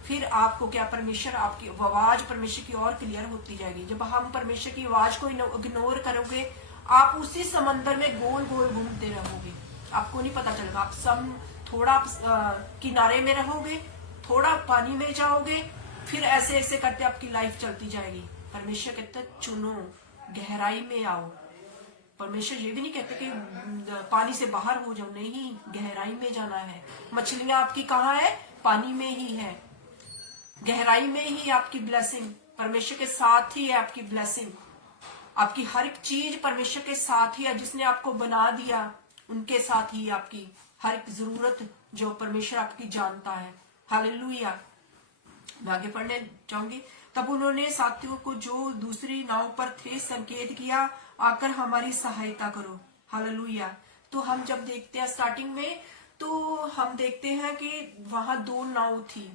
फिर आपको क्या, परमेश्वर आपकी आवाज परमेश्वर की और क्लियर होती जाएगी। जब हम परमेश्वर की आवाज को इग्नोर करोगे, आप उसी समंदर में गोल गोल घूमते रहोगे, आपको नहीं पता चलेगा। आप सब थोड़ा किनारे में रहोगे, थोड़ा पानी में जाओगे, फिर ऐसे ऐसे करते आपकी लाइफ चलती जाएगी। परमेश्वर कहते चुनो, गहराई में आओ। परमेश्वर ये भी नहीं कहते कि पानी से बाहर हो जाओ, नहीं, गहराई में जाना है। मछलियां आपकी कहाँ है, पानी में ही है, गहराई में ही आपकी ब्लेसिंग, परमेश्वर के साथ ही है आपकी ब्लेसिंग। आपकी हर एक चीज परमेश्वर के साथ ही है, जिसने आपको बना दिया उनके साथ ही आपकी हर एक जरूरत जो परमेश्वर आपकी जानता है। हालेलुया। मैं आगे पढ़ने जाऊंगी। तब उन्होंने साथियों को जो दूसरी नाव पर थे संकेत किया, आकर हमारी सहायता करो। हालेलुया। तो हम जब देखते हैं स्टार्टिंग में, तो हम देखते हैं कि वहां दो नाव थी।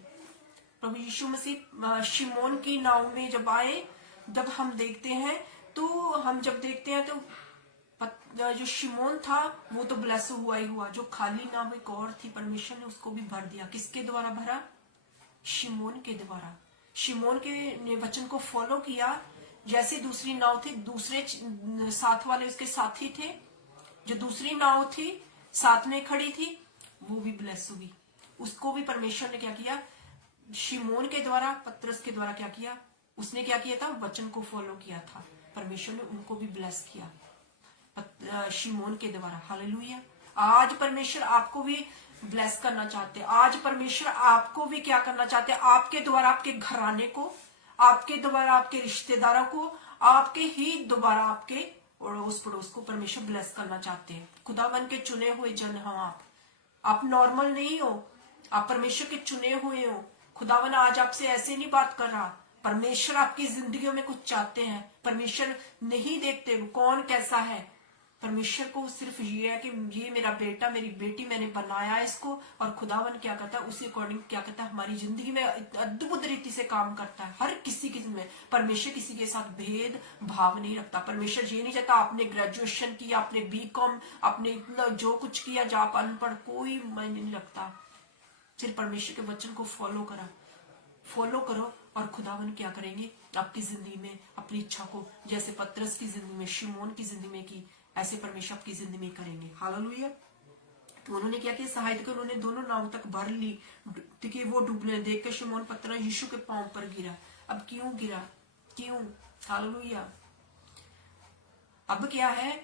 प्रभु यीशु मसीह शिमोन की नाव में जब आए, जब हम देखते हैं, तो हम जब देखते हैं तो जो शिमोन था वो तो ब्लेस हुआ ही हुआ, जो खाली नाव एक और थी, परमेश्वर ने उसको भी भर दिया। किसके द्वारा भरा, शिमोन के द्वारा। शिमोन के वचन को फॉलो किया। जैसे दूसरी नाव थी, दूसरे साथ वाले उसके साथी थे, जो दूसरी नाव थी साथ में खड़ी थी, वो भी ब्लेस हुई। उसको भी परमेश्वर ने क्या किया, शिमोन के द्वारा, पतरस के द्वारा क्या किया, उसने क्या किया था, वचन को फॉलो किया था, परमेश्वर ने उनको भी ब्लेस किया शिमोन के द्वारा। हालेलुया। आज परमेश्वर आपको भी ब्लेस करना चाहते हैं। आज परमेश्वर आपको भी क्या करना चाहते हैं, आपके द्वारा आपके घराने को, आपके द्वारा आपके रिश्तेदारों को, आपके ही दोबारा आपके अड़ोस पड़ोस को परमेश्वर ब्लेस करना चाहते हैं। खुदावन के चुने हुए जन हो आप नॉर्मल नहीं हो, आप परमेश्वर के चुने हुए हो। खुदावन आज आपसे ऐसे नहीं बात कर रहा, परमेश्वर आपकी जिंदगियों में कुछ चाहते हैं। परमेश्वर नहीं देखते कौन कैसा है, परमेश्वर को सिर्फ ये है कि ये मेरा बेटा, मेरी बेटी, मैंने बनाया है इसको, और खुदावन क्या करता है उसी अकॉर्डिंग क्या करता है, हमारी जिंदगी में अद्भुत रीति से काम करता है। हर किसी में परमेश्वर किसी के साथ भेद भाव नहीं रखता। परमेश्वर ये नहीं चाहता आपने ग्रेजुएशन किया, आपने बीकॉम, आपने इतना जो कुछ किया, जो आप अनपढ़, कोई मायने नहीं रखता। सिर्फ परमेश्वर के वचन को फॉलो करो और खुदावन क्या करेंगे आपकी जिंदगी में, अपनी इच्छा को, जैसे पतरस की जिंदगी में, शिमोन की जिंदगी में की, ऐसे परमेश्वर आपकी जिंदगी में करेंगे। हालेलुया। तो उन्होंने क्या किया, सहायता कर उन्होंने दोनों नाव तक भर ली, क्योंकि वो डूबने देख के शिमोन पतरस यीशु के पांव पर गिरा। अब क्यों गिरा, क्यों? हालेलुया। अब क्या है,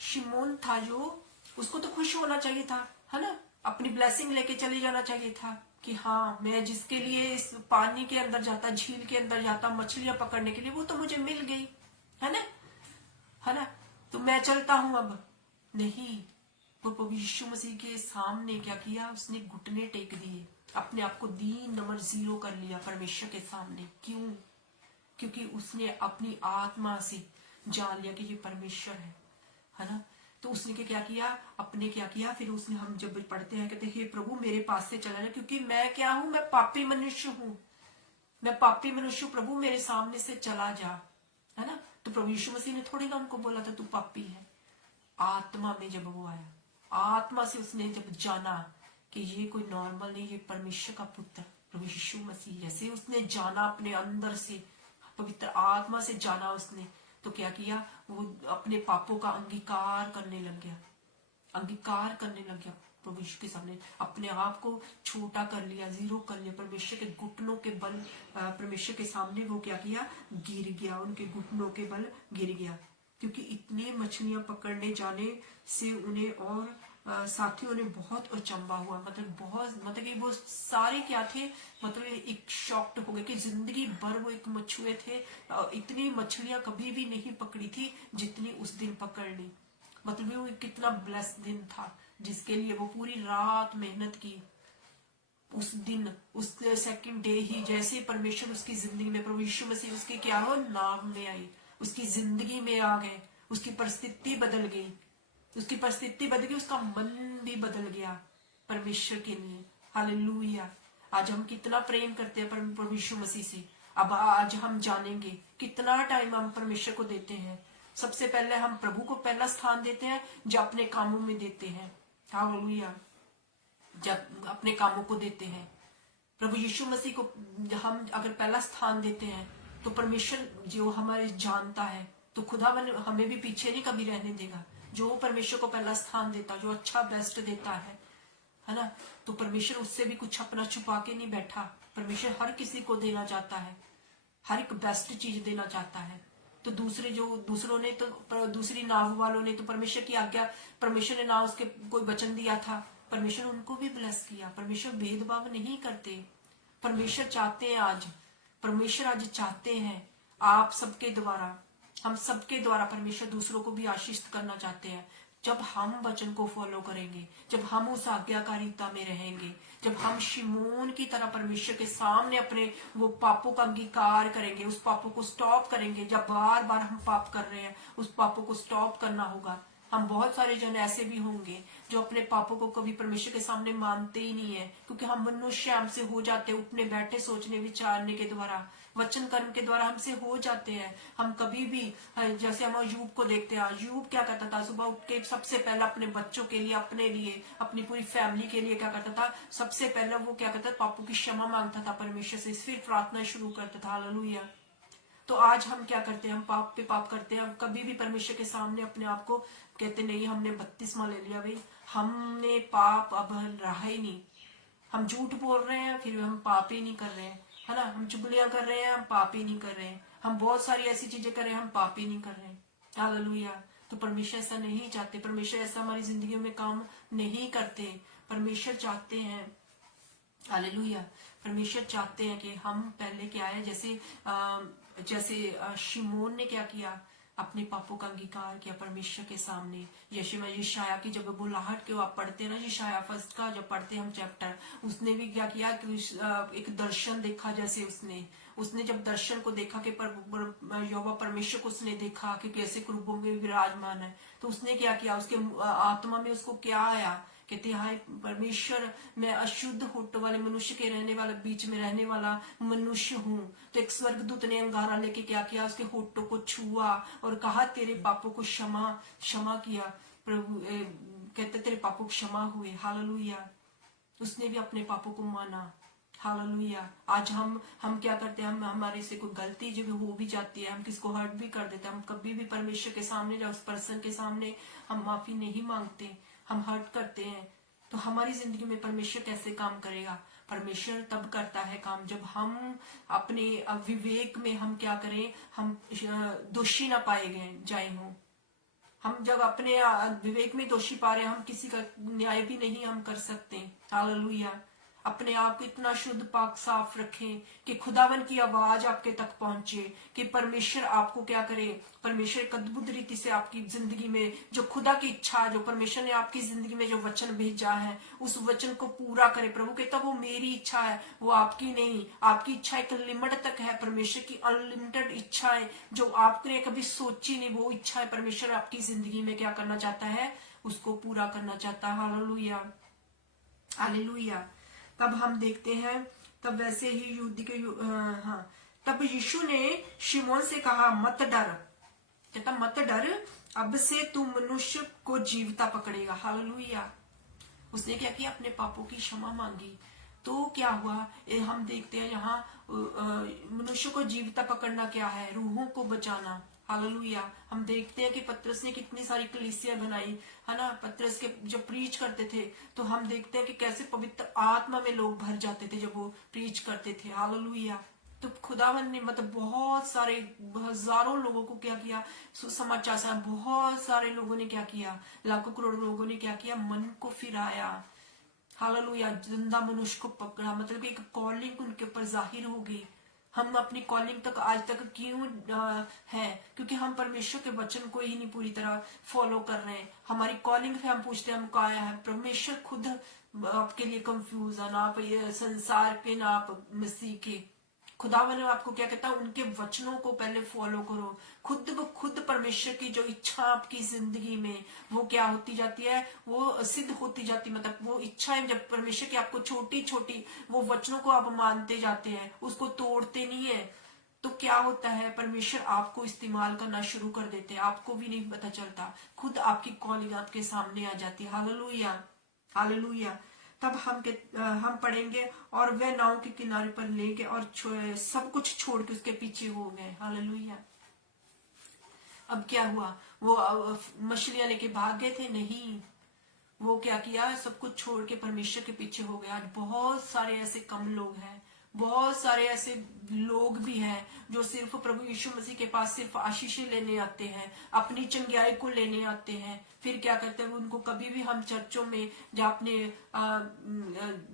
शिमोन था जो, उसको तो खुश होना चाहिए था, है ना, अपनी ब्लेसिंग लेके चले जाना चाहिए था कि हाँ, मैं जिसके लिए इस पानी के अंदर जाता, झील के अंदर जाता मछलियां पकड़ने के लिए, वो तो मुझे मिल गई, है ना, तो मैं चलता हूं। अब नहीं, वो प्रभु यीशु मसीह के सामने क्या किया, उसने घुटने टेक दिए, अपने आप को दीन नंबर 0 कर लिया परमेश्वर के सामने। क्यों? क्योंकि उसने अपनी आत्मा से जान लिया कि ये परमेश्वर है ना। तो उसने क्या किया, अपने क्या किया, फिर उसने, हम जब पढ़ते हैं कहते हे प्रभु मेरे पास से चला जाए, क्योंकि मैं क्या हूं, मैं पापी मनुष्य हूं, मैं पापी मनुष्य, प्रभु मेरे सामने से चला जा, है ना। तो प्रभु यीशु मसीह ने थोड़ी ना उनको बोला था तू पापी है। आत्मा में जब वो आया, आत्मा से उसने जब जाना कि ये कोई नॉर्मल नहीं, ये परमेश्वर का पुत्र प्रभु यीशु मसीह, जैसे उसने जाना अपने अंदर से, पवित्र आत्मा से जाना उसने, तो क्या किया, वो अपने पापों का अंगीकार करने लग गया, अंगीकार करने लग गया प्रभु यीशु के सामने, अपने आप को छोटा कर लिया, जीरो कर लिया, परमेश्वर के घुटनों के बल, परमेश्वर के सामने वो क्या किया, गिर गया, उनके घुटनों के बल गिर गया। क्योंकि इतनी मछलियां पकड़ने जाने से उन्हें और साथियों ने बहुत अचंबा हुआ, मतलब कि वो सारे क्या थे, मतलब एक शॉक्ड हो गए कि जिंदगी भर वो एक मछुए थे, इतनी मछलियां कभी भी नहीं पकड़ी थी जितनी उस दिन पकड़ ली। मतलब वो कितना ब्लेस दिन था जिसके लिए वो पूरी रात मेहनत की। उस दिन, उस सेकंड डे ही जैसे परमेश्वर उसकी जिंदगी में, प्रभु यीशु मसीह उसके क्या हो, नाम में आई, उसकी जिंदगी में आ गए, उसकी परिस्थिति बदल गई, उसकी परिस्थिति बदल गई, उसका मन भी बदल गया परमेश्वर के लिए। हालेलुया। आज हम कितना प्रेम करते हैं प्रभु यीशु मसीह से। अब आज हम जानेंगे कितना टाइम हम परमेश्वर को देते हैं। सबसे पहले हम प्रभु को पहला स्थान देते हैं, जो अपने कामों में देते हैं। हालेलुया। जब अपने कामों को देते हैं, प्रभु यीशु मसीह को हम अगर पहला स्थान देते हैं, तो परमेश्वर जो हमारे जानता है, तो खुदा हमें भी पीछे नहीं कभी रहने देगा। जो परमेश्वर को पहला स्थान देता, जो अच्छा बेस्ट देता है ना, तो परमेश्वर उससे भी कुछ अपना छुपा के नहीं बैठा। परमेश्वर हर किसी को देना चाहता है, हर एक बेस्ट चीज देना चाहता है। तो दूसरों ने तो, दूसरी नाव वालों ने तो परमेश्वर की आज्ञा, परमेश्वर ने ना उसके कोई वचन दिया था, परमेश्वर उनको भी ब्लेस किया। परमेश्वर भेदभाव नहीं करते। परमेश्वर चाहते हैं आज, परमेश्वर आज चाहते हैं आप सबके द्वारा, हम सबके द्वारा परमेश्वर दूसरों को भी आशीष करना चाहते हैं। जब हम वचन को फॉलो करेंगे, जब हम उस आज्ञाकारिता में रहेंगे, जब हम शिमोन की तरह परमेश्वर के सामने अपने वो पापों का अंगीकार करेंगे, उस पापों को स्टॉप करेंगे। जब बार बार हम पाप कर रहे हैं, उस पापों को स्टॉप करना होगा। हम बहुत सारे जन ऐसे भी होंगे जो अपने पापों को कभी परमेश्वर के सामने मानते ही नहीं है, क्योंकि हम मनुष्य हमसे हो जाते, उठने बैठे सोचने विचारने के द्वारा, वचन कर्म के द्वारा हमसे हो जाते हैं। हम कभी भी, जैसे हम अयूब को देखते हैं, अयूब क्या करता था, सुबह उठ के सबसे पहले अपने बच्चों के लिए, अपने लिए, अपनी पूरी फैमिली के लिए क्या करता था, सबसे पहले वो क्या करता था, पापों की क्षमा मांगता था परमेश्वर से, फिर प्रार्थना शुरू करता था। हालेलुया। तो आज हम क्या करते हैं, हम पाप पे पाप करते हैं। हम कभी भी परमेश्वर के सामने अपने आप को कहते नहीं, हमने बपतिस्मा ले लिया भाई, हमने पाप अब रहा ही नहीं। हम झूठ बोल रहे हैं, फिर हम पाप ही नहीं कर रहे हैं, है ना। हम चुगलियां कर रहे हैं, हम पाप ही नहीं कर रहे हैं। हम बहुत सारी ऐसी चीजें कर रहे हैं, हम पाप ही नहीं कर रहे हैं। हालेलुया। तो परमेश्वर ऐसा नहीं चाहते, परमेश्वर ऐसा हमारी जिंदगी में काम नहीं करते। परमेश्वर चाहते हैं, हालेलुया, परमेश्वर चाहते हैं कि हम पहले क्या है, जैसे शिमोन ने क्या किया, अपने पापों का अंगीकार किया परमेश्वर के सामने। यशाया की जब बुलाहट के आप पढ़ते हैं ना, यशाया फर्स्ट का जब पढ़ते हैं हम चैप्टर, उसने भी क्या किया, एक दर्शन देखा। जैसे उसने जब दर्शन को देखा कि यहोवा परमेश्वर को उसने देखा कि कैसे क्रूबों में विराजमान है, तो उसने क्या किया, उसके आत्मा में उसको क्या आया, कहते हाय परमेश्वर, मैं अशुद्ध होठ वाले मनुष्य के रहने वाला, बीच में रहने वाला मनुष्य हूँ। तो एक स्वर्गदूत ने अंगारा लेके क्या किया, उसके होठों को छुआ और कहा तेरे पापों को क्षमा किया। प्रभु कहते तेरे पापों क्षमा हुए। हालेलुया। उसने भी अपने पापों को माना। हालेलुया। आज हम क्या करते हैं, हम हमारे से कोई गलती जब हो भी जाती है, हम किसको हर्ट भी कर देते हैं, हम कभी भी परमेश्वर के सामने या उस पर्सन के सामने हम माफी नहीं मांगते, हम हर्ट करते हैं। तो हमारी जिंदगी में परमेश्वर कैसे काम करेगा? परमेश्वर तब करता है काम जब हम अपने विवेक में हम क्या करें, हम दोषी ना पाए गए जाए हों। हम जब अपने विवेक में दोषी पा रहे हैं, हम किसी का न्याय भी नहीं हम कर सकते। हालेलुया। अपने आप को इतना शुद्ध पाक साफ रखें कि खुदावन की आवाज आपके तक पहुंचे, कि परमेश्वर आपको क्या करे, परमेश्वर एक अद्भुत रीति से आपकी जिंदगी में जो खुदा की इच्छा, जो परमेश्वर ने आपकी जिंदगी में जो वचन भेजा है, उस वचन को पूरा करे। प्रभु कहता वो मेरी इच्छा है, वो आपकी नहीं। आपकी इच्छा एक लिमिट तक है, परमेश्वर की अनलिमिटेड इच्छा है जो आपने कभी सोची नहीं। वो इच्छा है परमेश्वर आपकी जिंदगी में क्या करना चाहता है, उसको पूरा करना चाहता है। Hallelujah, hallelujah. तब हम देखते हैं तब वैसे ही हाँ, तब यीशु ने शिमोन से कहा, मत डर, कहता मत डर, अब से तू मनुष्य को जीवता पकड़ेगा। हालेलुया। उसने क्या किया, अपने पापों की क्षमा मांगी। तो क्या हुआ, हम देखते हैं यहाँ मनुष्य को जीवता पकड़ना क्या है, रूहों को बचाना। हालेलुया। हम देखते हैं कि पतरस ने कितनी सारी कलीसिया बनाई, है ना। पतरस के जब प्रीच करते थे तो हम देखते हैं कि कैसे पवित्र आत्मा में लोग भर जाते थे जब वो प्रीच करते थे। हालेलुया। तो खुदावन ने मतलब बहुत सारे हजारों लोगों को क्या किया, सुसमाचार से बहुत सारे लोगों ने क्या किया, लाखों करोड़ लोगों ने क्या किया, मन को फिराया। हालेलुया। जिंदा मनुष्य को पकड़ा, मतलब एक कॉलिंग उनके ऊपर जाहिर हो गई। हम अपनी कॉलिंग तक आज तक क्यों है, क्योंकि हम परमेश्वर के वचन को ही नहीं पूरी तरह फॉलो कर रहे हैं। हमारी कॉलिंग पे हम पूछते हैं हम क्या है, परमेश्वर खुद आपके लिए कंफ्यूज है, ना आप ये संसार के ना आप मसीह के। खुदावन आपको क्या कहता है, उनके वचनों को पहले फॉलो करो। खुद परमेश्वर की जो इच्छा आपकी जिंदगी में वो क्या होती जाती है, वो सिद्ध होती जाती, मतलब वो इच्छाएं जब परमेश्वर की आपको छोटी छोटी वो वचनों को आप मानते जाते हैं, उसको तोड़ते नहीं है, तो क्या होता है, परमेश्वर आपको इस्तेमाल करना शुरू कर देते हैं। आपको भी नहीं पता चलता, खुद आपकी कॉलिंग आपके सामने आ जाती है। हालेलुया। हालेलुया। तब हम पढ़ेंगे, और वह नाव के किनारे पर ले गए और सब कुछ छोड़ के उसके पीछे हो गए। हालेलुया। अब क्या हुआ, वो मछलियां लेके भाग गए थे? नहीं, वो क्या किया, सब कुछ छोड़ के परमेश्वर के पीछे हो गया। आज बहुत सारे ऐसे कम लोग हैं, बहुत सारे ऐसे लोग भी हैं जो सिर्फ प्रभु यीशु मसीह के पास सिर्फ आशीषें लेने आते हैं, अपनी चंगियाई को लेने आते हैं, फिर क्या करते हैं, उनको कभी भी हम चर्चों में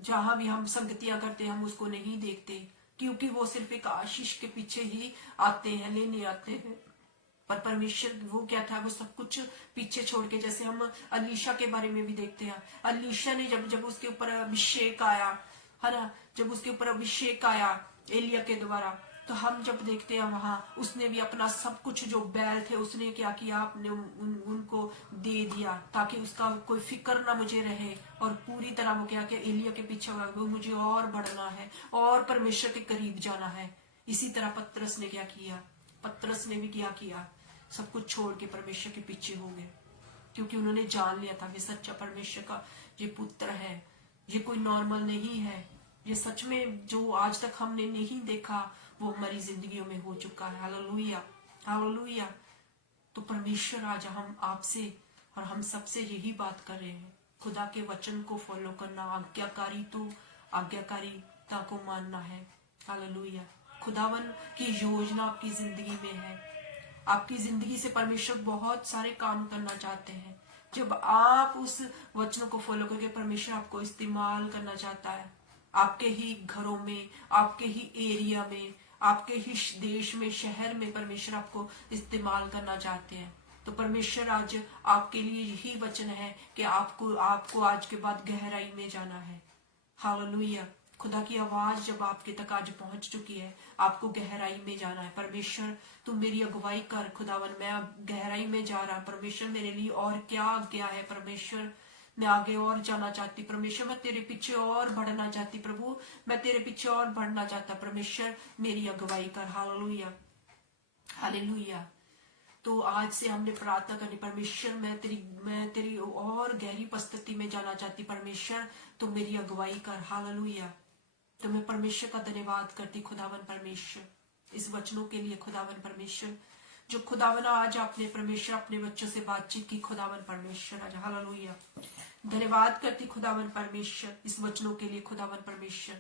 जहां भी हम संगतियां करते हैं हम उसको नहीं देखते, क्योंकि वो सिर्फ एक आशीष के पीछे ही आते हैं, लेने आते हैं। पर परमेश्वर वो क्या था, वो सब कुछ पीछे छोड़ के, जैसे हम अलीशा के बारे में भी देखते हैं, अलीशा ने जब उसके ऊपर अभिषेक आया, है ना, जब उसके ऊपर अभिषेक आया एलिया के द्वारा, तो हम जब देखते हैं वहां उसने भी अपना सब कुछ जो बैल थे उसने क्या किया, अपने उनको दे दिया, ताकि उसका कोई फिक्र ना मुझे रहे, और पूरी तरह वो क्या किया, एलिया के पीछे वो मुझे और बढ़ना है और परमेश्वर के करीब जाना है। इसी तरह पतरस ने क्या किया, पतरस ने भी क्या किया, सब कुछ छोड़ के परमेश्वर के पीछे हो गए, क्योंकि उन्होंने जान लिया था वे सच्चा परमेश्वर का ये पुत्र है, ये कोई नॉर्मल नहीं है, ये सच में जो आज तक हमने नहीं देखा वो हमारी जिंदगियों में हो चुका है। हालेलुया। हालेलुया। तो परमेश्वर आज हम आपसे और हम सबसे यही बात कर रहे हैं, खुदा के वचन को फॉलो करना, आज्ञाकारिता को मानना है। हालेलुया। खुदावन की योजना आपकी जिंदगी में है, आपकी जिंदगी से परमेश्वर बहुत सारे काम करना चाहते हैं। जब आप उस वचनों को फॉलो करके परमेश्वर आपको इस्तेमाल करना चाहता है, आपके ही घरों में, आपके ही एरिया में, आपके ही देश में, शहर में परमेश्वर आपको इस्तेमाल करना चाहते हैं। तो परमेश्वर आज आपके लिए यही वचन है कि आपको आज के बाद गहराई में जाना है। हालेलुया। खुदा की आवाज जब आपके तक आज पहुंच चुकी है, आपको गहराई में जाना है। परमेश्वर तू मेरी अगुवाई कर खुदावन, मैं अब गहराई में जा रहा, परमेश्वर मेरे लिए और क्या आज्ञा है, परमेश्वर मैं आगे और जाना चाहती, परमेश्वर मैं तेरे पीछे और बढ़ना चाहती, प्रभु मैं तेरे पीछे और बढ़ना चाहता, परमेश्वर मेरी अगुवाई कर। हालेलुया। हालेलुया। तो आज से हमने प्रार्थना करनी, परमेश्वर मैं तेरी और गहरी उपस्थिति में जाना चाहती, परमेश्वर तो मेरी अगुवाई कर। हालेलुया। तो मैं परमेश्वर का धन्यवाद करती, खुदावन परमेश्वर इस वचनों के लिए, खुदावन परमेश्वर जो खुदावन आज आपने परमेश्वर अपने बच्चों से बातचीत की, खुदावन परमेश्वर आज हालेलुया धन्यवाद करती खुदावन परमेश्वर इस वचनों के लिए। खुदावन परमेश्वर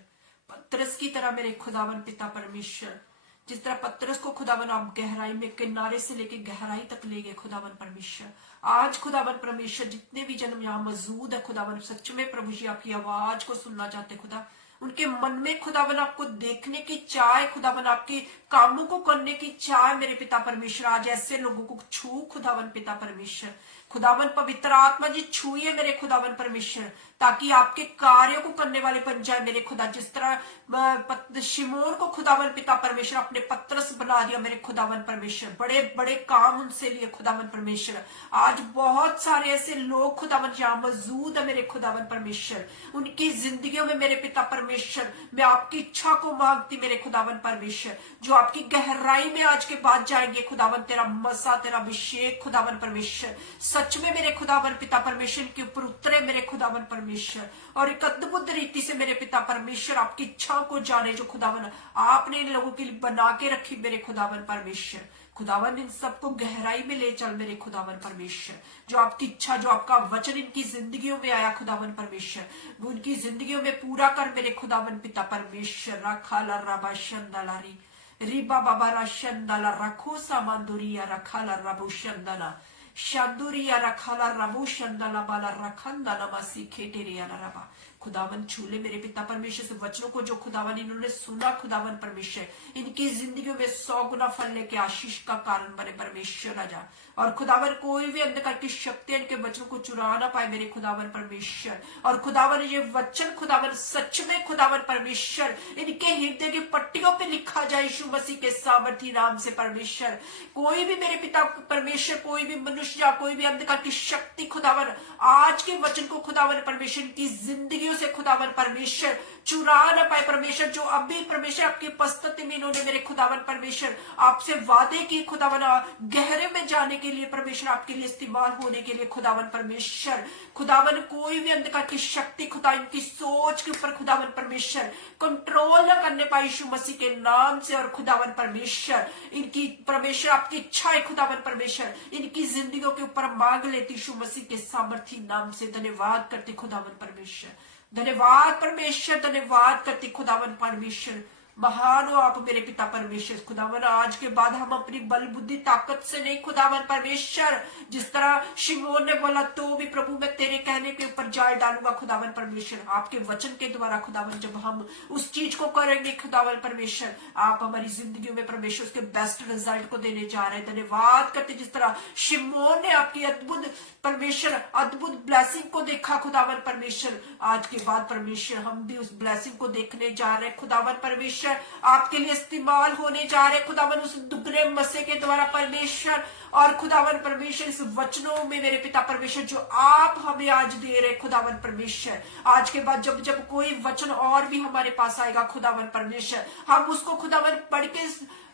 पतरस की तरह मेरे खुदावन पिता परमेश्वर, जिस तरह पतरस को खुदावन आप गहराई में, किनारे से लेके गहराई तक ले गए खुदावन परमेश्वर, आज खुदावन परमेश्वर जितने भी जन्म यहाँ मौजूद है खुदावन, सच में प्रभु जी आपकी आवाज को सुनना चाहते खुदा, उनके मन में खुदावन आपको देखने की चाह, खुदावन आपके कामों को करने की चाह मेरे पिता परमेश्वर, आज ऐसे लोगों को छू खुदावन पिता परमेश्वर, खुदावन पवित्र आत्मा जी छूए मेरे खुदावन परमेश्वर, ताकि आपके कार्यों को करने वाले बन जाए मेरे खुदा। जिस तरह शिमोन को खुदावन पिता परमेश्वर अपने पतरस बना दिया मेरे खुदावन परमेश्वर, बड़े बड़े काम उनसे लिए खुदावन परमेश्वर। आज बहुत सारे ऐसे लोग खुदावन यहाँ मौजूद है मेरे खुदावन परमेश्वर, उनकी जिंदगियों में मेरे पिता परमेश्वर परमेश्वर, मैं आपकी इच्छा को मांगती मेरे खुदावन परमेश्वर, जो आपकी गहराई में आज के बाद जाएंगे खुदावन, तेरा मसा, तेरा अभिषेक खुदावन परमेश्वर सच में मेरे खुदावन पिता परमेश्वर के ऊपर उतरे मेरे खुदावन परमेश्वर, और एक अद्भुत रीति से मेरे पिता परमेश्वर आपकी इच्छा को जाने जो खुदावन आपने इन लोगों के लिए बना के रखी मेरे खुदावन परमेश्वर। खुदावन इन सबको गहराई में ले चल मेरे खुदावन परमेश्वर, जो आपकी इच्छा, जो आपका वचन इनकी जिंदगियों में आया खुदावन परमेश्वर, वो उनकी जिंदगियों में पूरा कर मेरे खुदावन पिता परमेश्वर। राखाला राबा शंदालारी रिबा बाबा राशंदाला रखो सामांदुरिया रखाला राबू शंदाला शांदुरिया रखाला राबू शंदाला बाला रखंदाला मासी खेटेरिया रबा। खुदावन छूले मेरे पिता परमेश्वर से वचनों को जो खुदावन इन्होंने सुना खुदावन परमेश्वर, इनकी जिंदगियों में 100 गुना फल लेके आशीष का कारण बने परमेश्वर राजा। और खुदावन कोई भी अंधकार की शक्ति इनके वचनों को चुरा ना पाए मेरे खुदावन परमेश्वर। और खुदावन ये वचन खुदावन सच में खुदावन परमेश्वर इनके हृदय की पट्टियों पे लिखा जाए यीशु मसीह के सामर्थी नाम से परमेश्वर। कोई भी मेरे पिता परमेश्वर, कोई भी मनुष्य या कोई भी अंधकार की शक्ति खुदावन आज के वचन को खुदावन परमेश्वर की जिंदगियों से खुदावन परमेश्वर चुरा न पाए परमेश्वर। जो अभी परमेश्वर आपकी उपस्थिति में इन्होंने मेरे खुदावन परमेश्वर आपसे वादे की खुदावन गहरे में जाने के लिए परमेश्वर, आपके लिए इस्तेमाल होने के लिए खुदावन परमेश्वर। खुदावन कोई भी अंधकार की शक्ति खुदा इनकी सोच के ऊपर खुदावन परमेश्वर कंट्रोल न करने पाए यीशु मसीह के नाम से। और खुदावन परमेश्वर इनकी परमेश्वर आपकी इच्छा है खुदावन परमेश्वर इनकी जिंदगियों के ऊपर मांग लेती यीशु मसीह के सामर्थी नाम से। धन्यवाद करते खुदावन परमेश्वर, धन्यवाद परमेश्वर, धन्यवाद करते खुदावन परमेश्वर। महान हो आप मेरे पिता परमेश्वर। खुदावन आज के बाद हम अपनी बल बुद्धि ताकत से नहीं खुदावन परमेश्वर, जिस तरह शिमोन ने बोला तो भी प्रभु मैं तेरे कहने के ऊपर जाल डालूंगा खुदावन परमेश्वर। आपके वचन के द्वारा खुदावन जब हम उस चीज को करेंगे खुदावन परमेश्वर, आप हमारी जिंदगी में परमेश्वर उसके बेस्ट रिजल्ट को देने जा रहे हैं। धन्यवाद करते जिस तरह शिमोन ने आपकी अद्भुत परमेश्वर अद्भुत ब्लेसिंग को देखा खुदावन परमेश्वर, आज के बाद परमेश्वर हम भी उस ब्लेसिंग को देखने जा रहे हैं खुदावन परमेश्वर। आपके लिए इस्तेमाल होने जा रहे खुदावन उस दुगने मसे के द्वारा परमेश्वर। और खुदावन परमेश्वर इस वचनों में मेरे पिता परमेश्वर जो आप हमें आज दे रहे खुदावन परमेश्वर, आज के बाद जब जब कोई वचन और भी हमारे पास आएगा खुदावन परमेश्वर, हम उसको खुदावन पढ़ के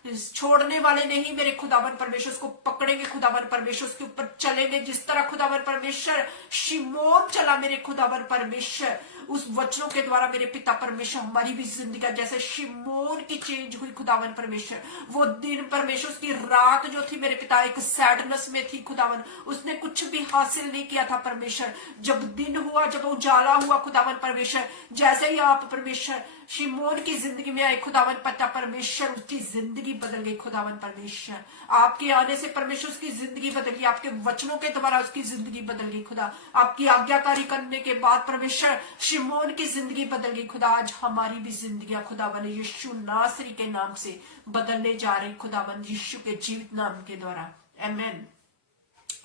छोड़ने वाले नहीं मेरे खुदावन परमेश्वर, उसको पकड़ेंगे खुदावन परमेश्वर, उसके ऊपर चलेंगे जिस तरह खुदावन परमेश्वर शिमोन चला मेरे खुदावन परमेश्वर। उस वचनों के द्वारा मेरे पिता परमेश्वर हमारी भी जिंदगी जैसे शिमोन की चेंज हुई खुदावन परमेश्वर। वो दिन परमेश्वर उसकी रात जो थी मेरे पिता एक सैडनेस में थी खुदावन, उसने कुछ भी हासिल नहीं किया था परमेश्वर। जब दिन हुआ, जब उजाला हुआ खुदावन परमेश्वर, जैसे ही आप परमेश्वर शिमोन की जिंदगी में आए खुदावन पिता परमेश्वर, उसकी जिंदगी बदल गई खुदावन परमेश्वर। आपके आने से परमेश्वर उसकी जिंदगी बदल गई, आपके वचनों के द्वारा उसकी जिंदगी बदल गई खुदा। आपकी आज्ञाकारी करने के बाद परमेश्वर शिमोन की जिंदगी बदल गई खुदा। आज हमारी भी जिंदगी खुदावन यीशु नासरी के नाम से बदलने जा रही खुदावन, यीशु के जीवित नाम के द्वारा। आमीन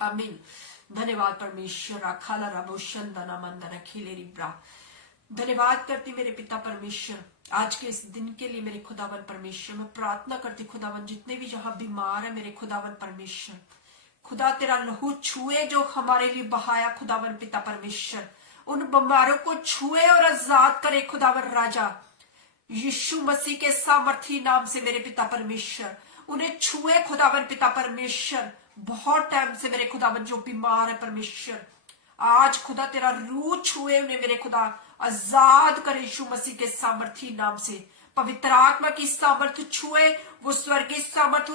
आमीन। धन्यवाद परमेश्वर। खाला राबोशन दना मंदना खिले रिब्रा। धन्यवाद करती मेरे पिता परमेश्वर आज के इस दिन के लिए मेरे खुदावन परमेश्वर। मैं प्रार्थना करती खुदावन जितने भी यहाँ बीमार है मेरे खुदावन परमेश्वर, खुदा तेरा लहू छुए जो हमारे लिए बहाया खुदावन पिता परमेश्वर, उन बीमारों को छुए और आजाद करे खुदावन राजा यीशु मसीह के सामर्थी नाम से मेरे पिता परमेश्वर। उन्हें छुए खुदावन पिता परमेश्वर, बहुत टाइम से मेरे खुदावन जो बीमार है परमेश्वर, आज खुदा तेरा रूह छुए उन्हें मेरे खुदा, आजाद करे यीशु मसीह के सामर्थी नाम से। पवित्र आत्मा की सामर्थ छुए, वो स्वर्गीय सामर्थ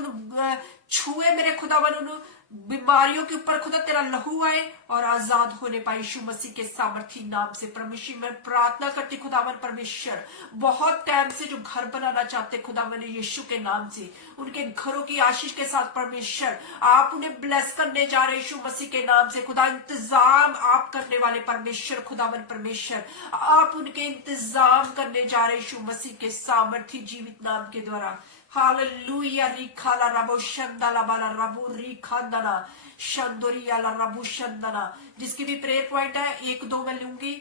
छुए मेरे खुदावन, उन बीमारियों के ऊपर खुदा तेरा लहू आए और आजाद होने पाए यीशु मसीह के सामर्थी नाम से। परमेश्वर मैं प्रार्थना करती खुदावन परमेश्वर, बहुत टाइम से जो घर बनाना चाहते खुदावन यीशु के नाम से, उनके घरों की आशीष के साथ परमेश्वर आप उन्हें ब्लेस करने जा रहे यीशु मसीह के नाम से। खुदा इंतजाम आप करने वाले परमेश्वर खुदावन परमेश्वर, आप उनके इंतजाम करने जा रहे यीशु मसीह के सामर्थी जीवित नाम के द्वारा। हालेलुया। रिखाला रबो शंदला बाला रबो रिखांदना शंदोरिया ला रबो शंदना। जिसकी भी प्रेयर पॉइंट है 1-2 मैं लूंगी।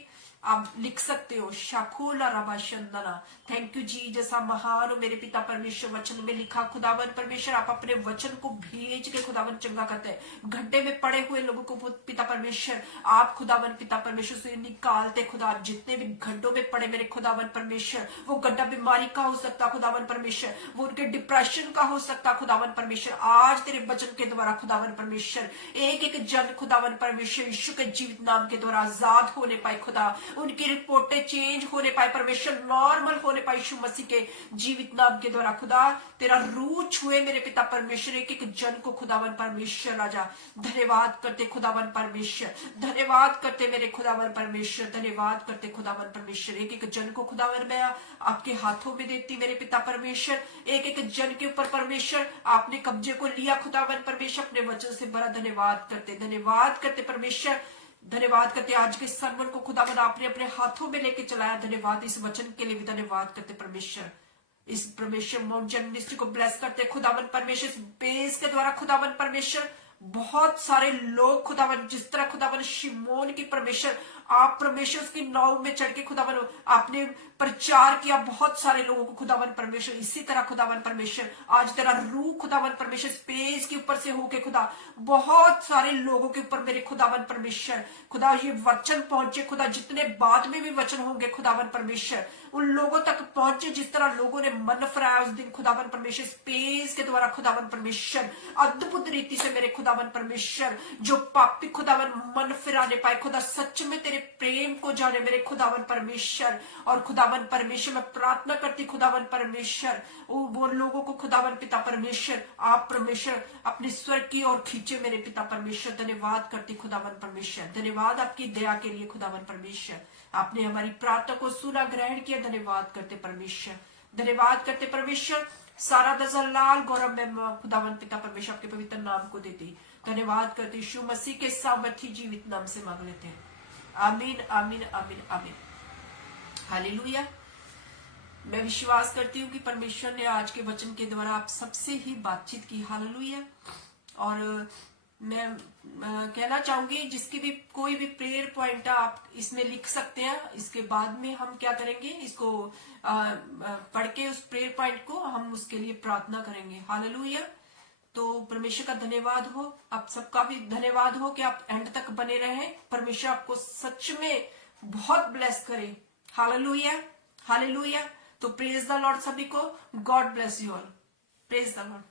आप लिख सकते हो शाखुला रबाशंदना। थैंक यू जी। जैसा महान हो मेरे पिता परमेश्वर, वचन में लिखा खुदावन परमेश्वर, आप अपने वचन को भेज के खुदावन चंगा करते हैं। गड्ढे में पड़े हुए लोगों को पिता परमेश्वर आप खुदावन पिता परमेश्वर से निकालते। खुदा जितने भी गड्ढों में पड़े मेरे खुदावन परमेश्वर, वो गड्ढा बीमारी का हो सकता खुदावन परमेश्वर, वो उनके डिप्रेशन का हो सकता खुदावन परमेश्वर, आज तेरे वचन के द्वारा खुदावन परमेश्वर एक एक जन खुदावन परमेश्वर यीशु के जीवित नाम के द्वारा आजाद होने पाए। खुदा उनकी रिपोर्टें चेंज होने पाए परमेश्वर, नॉर्मल होने पाए यीशु मसीह के जीवित नाम के द्वारा। खुदा तेरा रूह छुए मेरे पिता परमेश्वर एक एक जन को खुदावन परमेश्वर। राजा धन्यवाद करते खुदावन परमेश्वर, धन्यवाद करते मेरे खुदावन परमेश्वर, धन्यवाद करते खुदावन परमेश्वर। एक एक जन को खुदावन मैं आपके हाथों में देती मेरे पिता परमेश्वर। एक एक जन के ऊपर परमेश्वर आपने कब्जे को लिया खुदावन परमेश्वर, अपने वचन से बड़ा धन्यवाद करते, धन्यवाद करते परमेश्वर, धन्यवाद करते आज के सर्वन को खुदावन आपने अपने हाथों में लेके चलाया। धन्यवाद इस वचन के लिए भी धन्यवाद करते परमेश्वर। इस परमेश्वर माउंट जन मिनिस्ट्री को ब्लेस करते खुदावन परमेश्वर। इस बेस के द्वारा खुदावन परमेश्वर बहुत सारे लोग खुदावन, जिस तरह खुदावन शिमोन की परमेश्वर आप परमेश्वर उसकी नाव में चढ़ के खुदावन आपने प्रचार किया बहुत सारे लोगों को खुदावन परमेश्वर। इसी तरह खुदावन परमेश्वर आज तेरा रूह खुदावन परमेश्वर स्पेस के ऊपर से होके खुदा बहुत सारे लोगों के ऊपर मेरे खुदावन परमेश्वर खुदा ये वचन पहुंचे। खुदा जितने बाद में भी वचन होंगे खुदावन परमेश्वर उन लोगों तक पहुंचे जिस तरह लोगों ने मन फिराया उस दिन खुदावन परमेश्वर। स्पेस के द्वारा खुदावन परमेश्वर अद्भुत रीति से मेरे खुदावन परमेश्वर जो पापी खुदावन मन फिराने पाए, खुदा सच में तेरे प्रेम को जाने मेरे खुदावन परमेश्वर। और खुदावन परमेश्वर मैं प्रार्थना करती खुदावन परमेश्वर वो लोगों को खुदावन पिता परमेश्वर आप परमेश्वर अपने स्वर्ग की ओर खींचे मेरे पिता परमेश्वर। धन्यवाद करती खुदावन परमेश्वर, धन्यवाद आपकी दया के लिए खुदावन परमेश्वर। आपने हमारी प्रार्थना को सुना, ग्रहण किया, धन्यवाद करते परमेश्वर, धन्यवाद करते परमेश्वर। सारा दजलाल गौरव में खुदावन पिता परमेश्वर आपके पवित्र नाम को देती, धन्यवाद करते यीशु मसीह के सामर्थी जीवित नाम से मांग लेते हैं। आमीन आमीन आमीन आमीन। हालेलुया। मैं विश्वास करती हूँ कि परमेश्वर ने आज के वचन के द्वारा आप सबसे ही बातचीत की। हालेलुया। और मैं कहना चाहूंगी जिसकी भी कोई भी प्रेयर पॉइंट आप इसमें लिख सकते हैं। इसके बाद में हम क्या करेंगे, इसको पढ़ के उस प्रेयर पॉइंट को हम उसके लिए प्रार्थना करेंगे। हालेलुया। तो परमेश्वर का धन्यवाद हो, आप सबका भी धन्यवाद हो कि आप एंड तक बने रहें। परमेश्वर आपको सच में बहुत ब्लेस करे। Hallelujah hallelujah. तो प्रेज द लॉर्ड सभी को। God bless you all. Praise the Lord.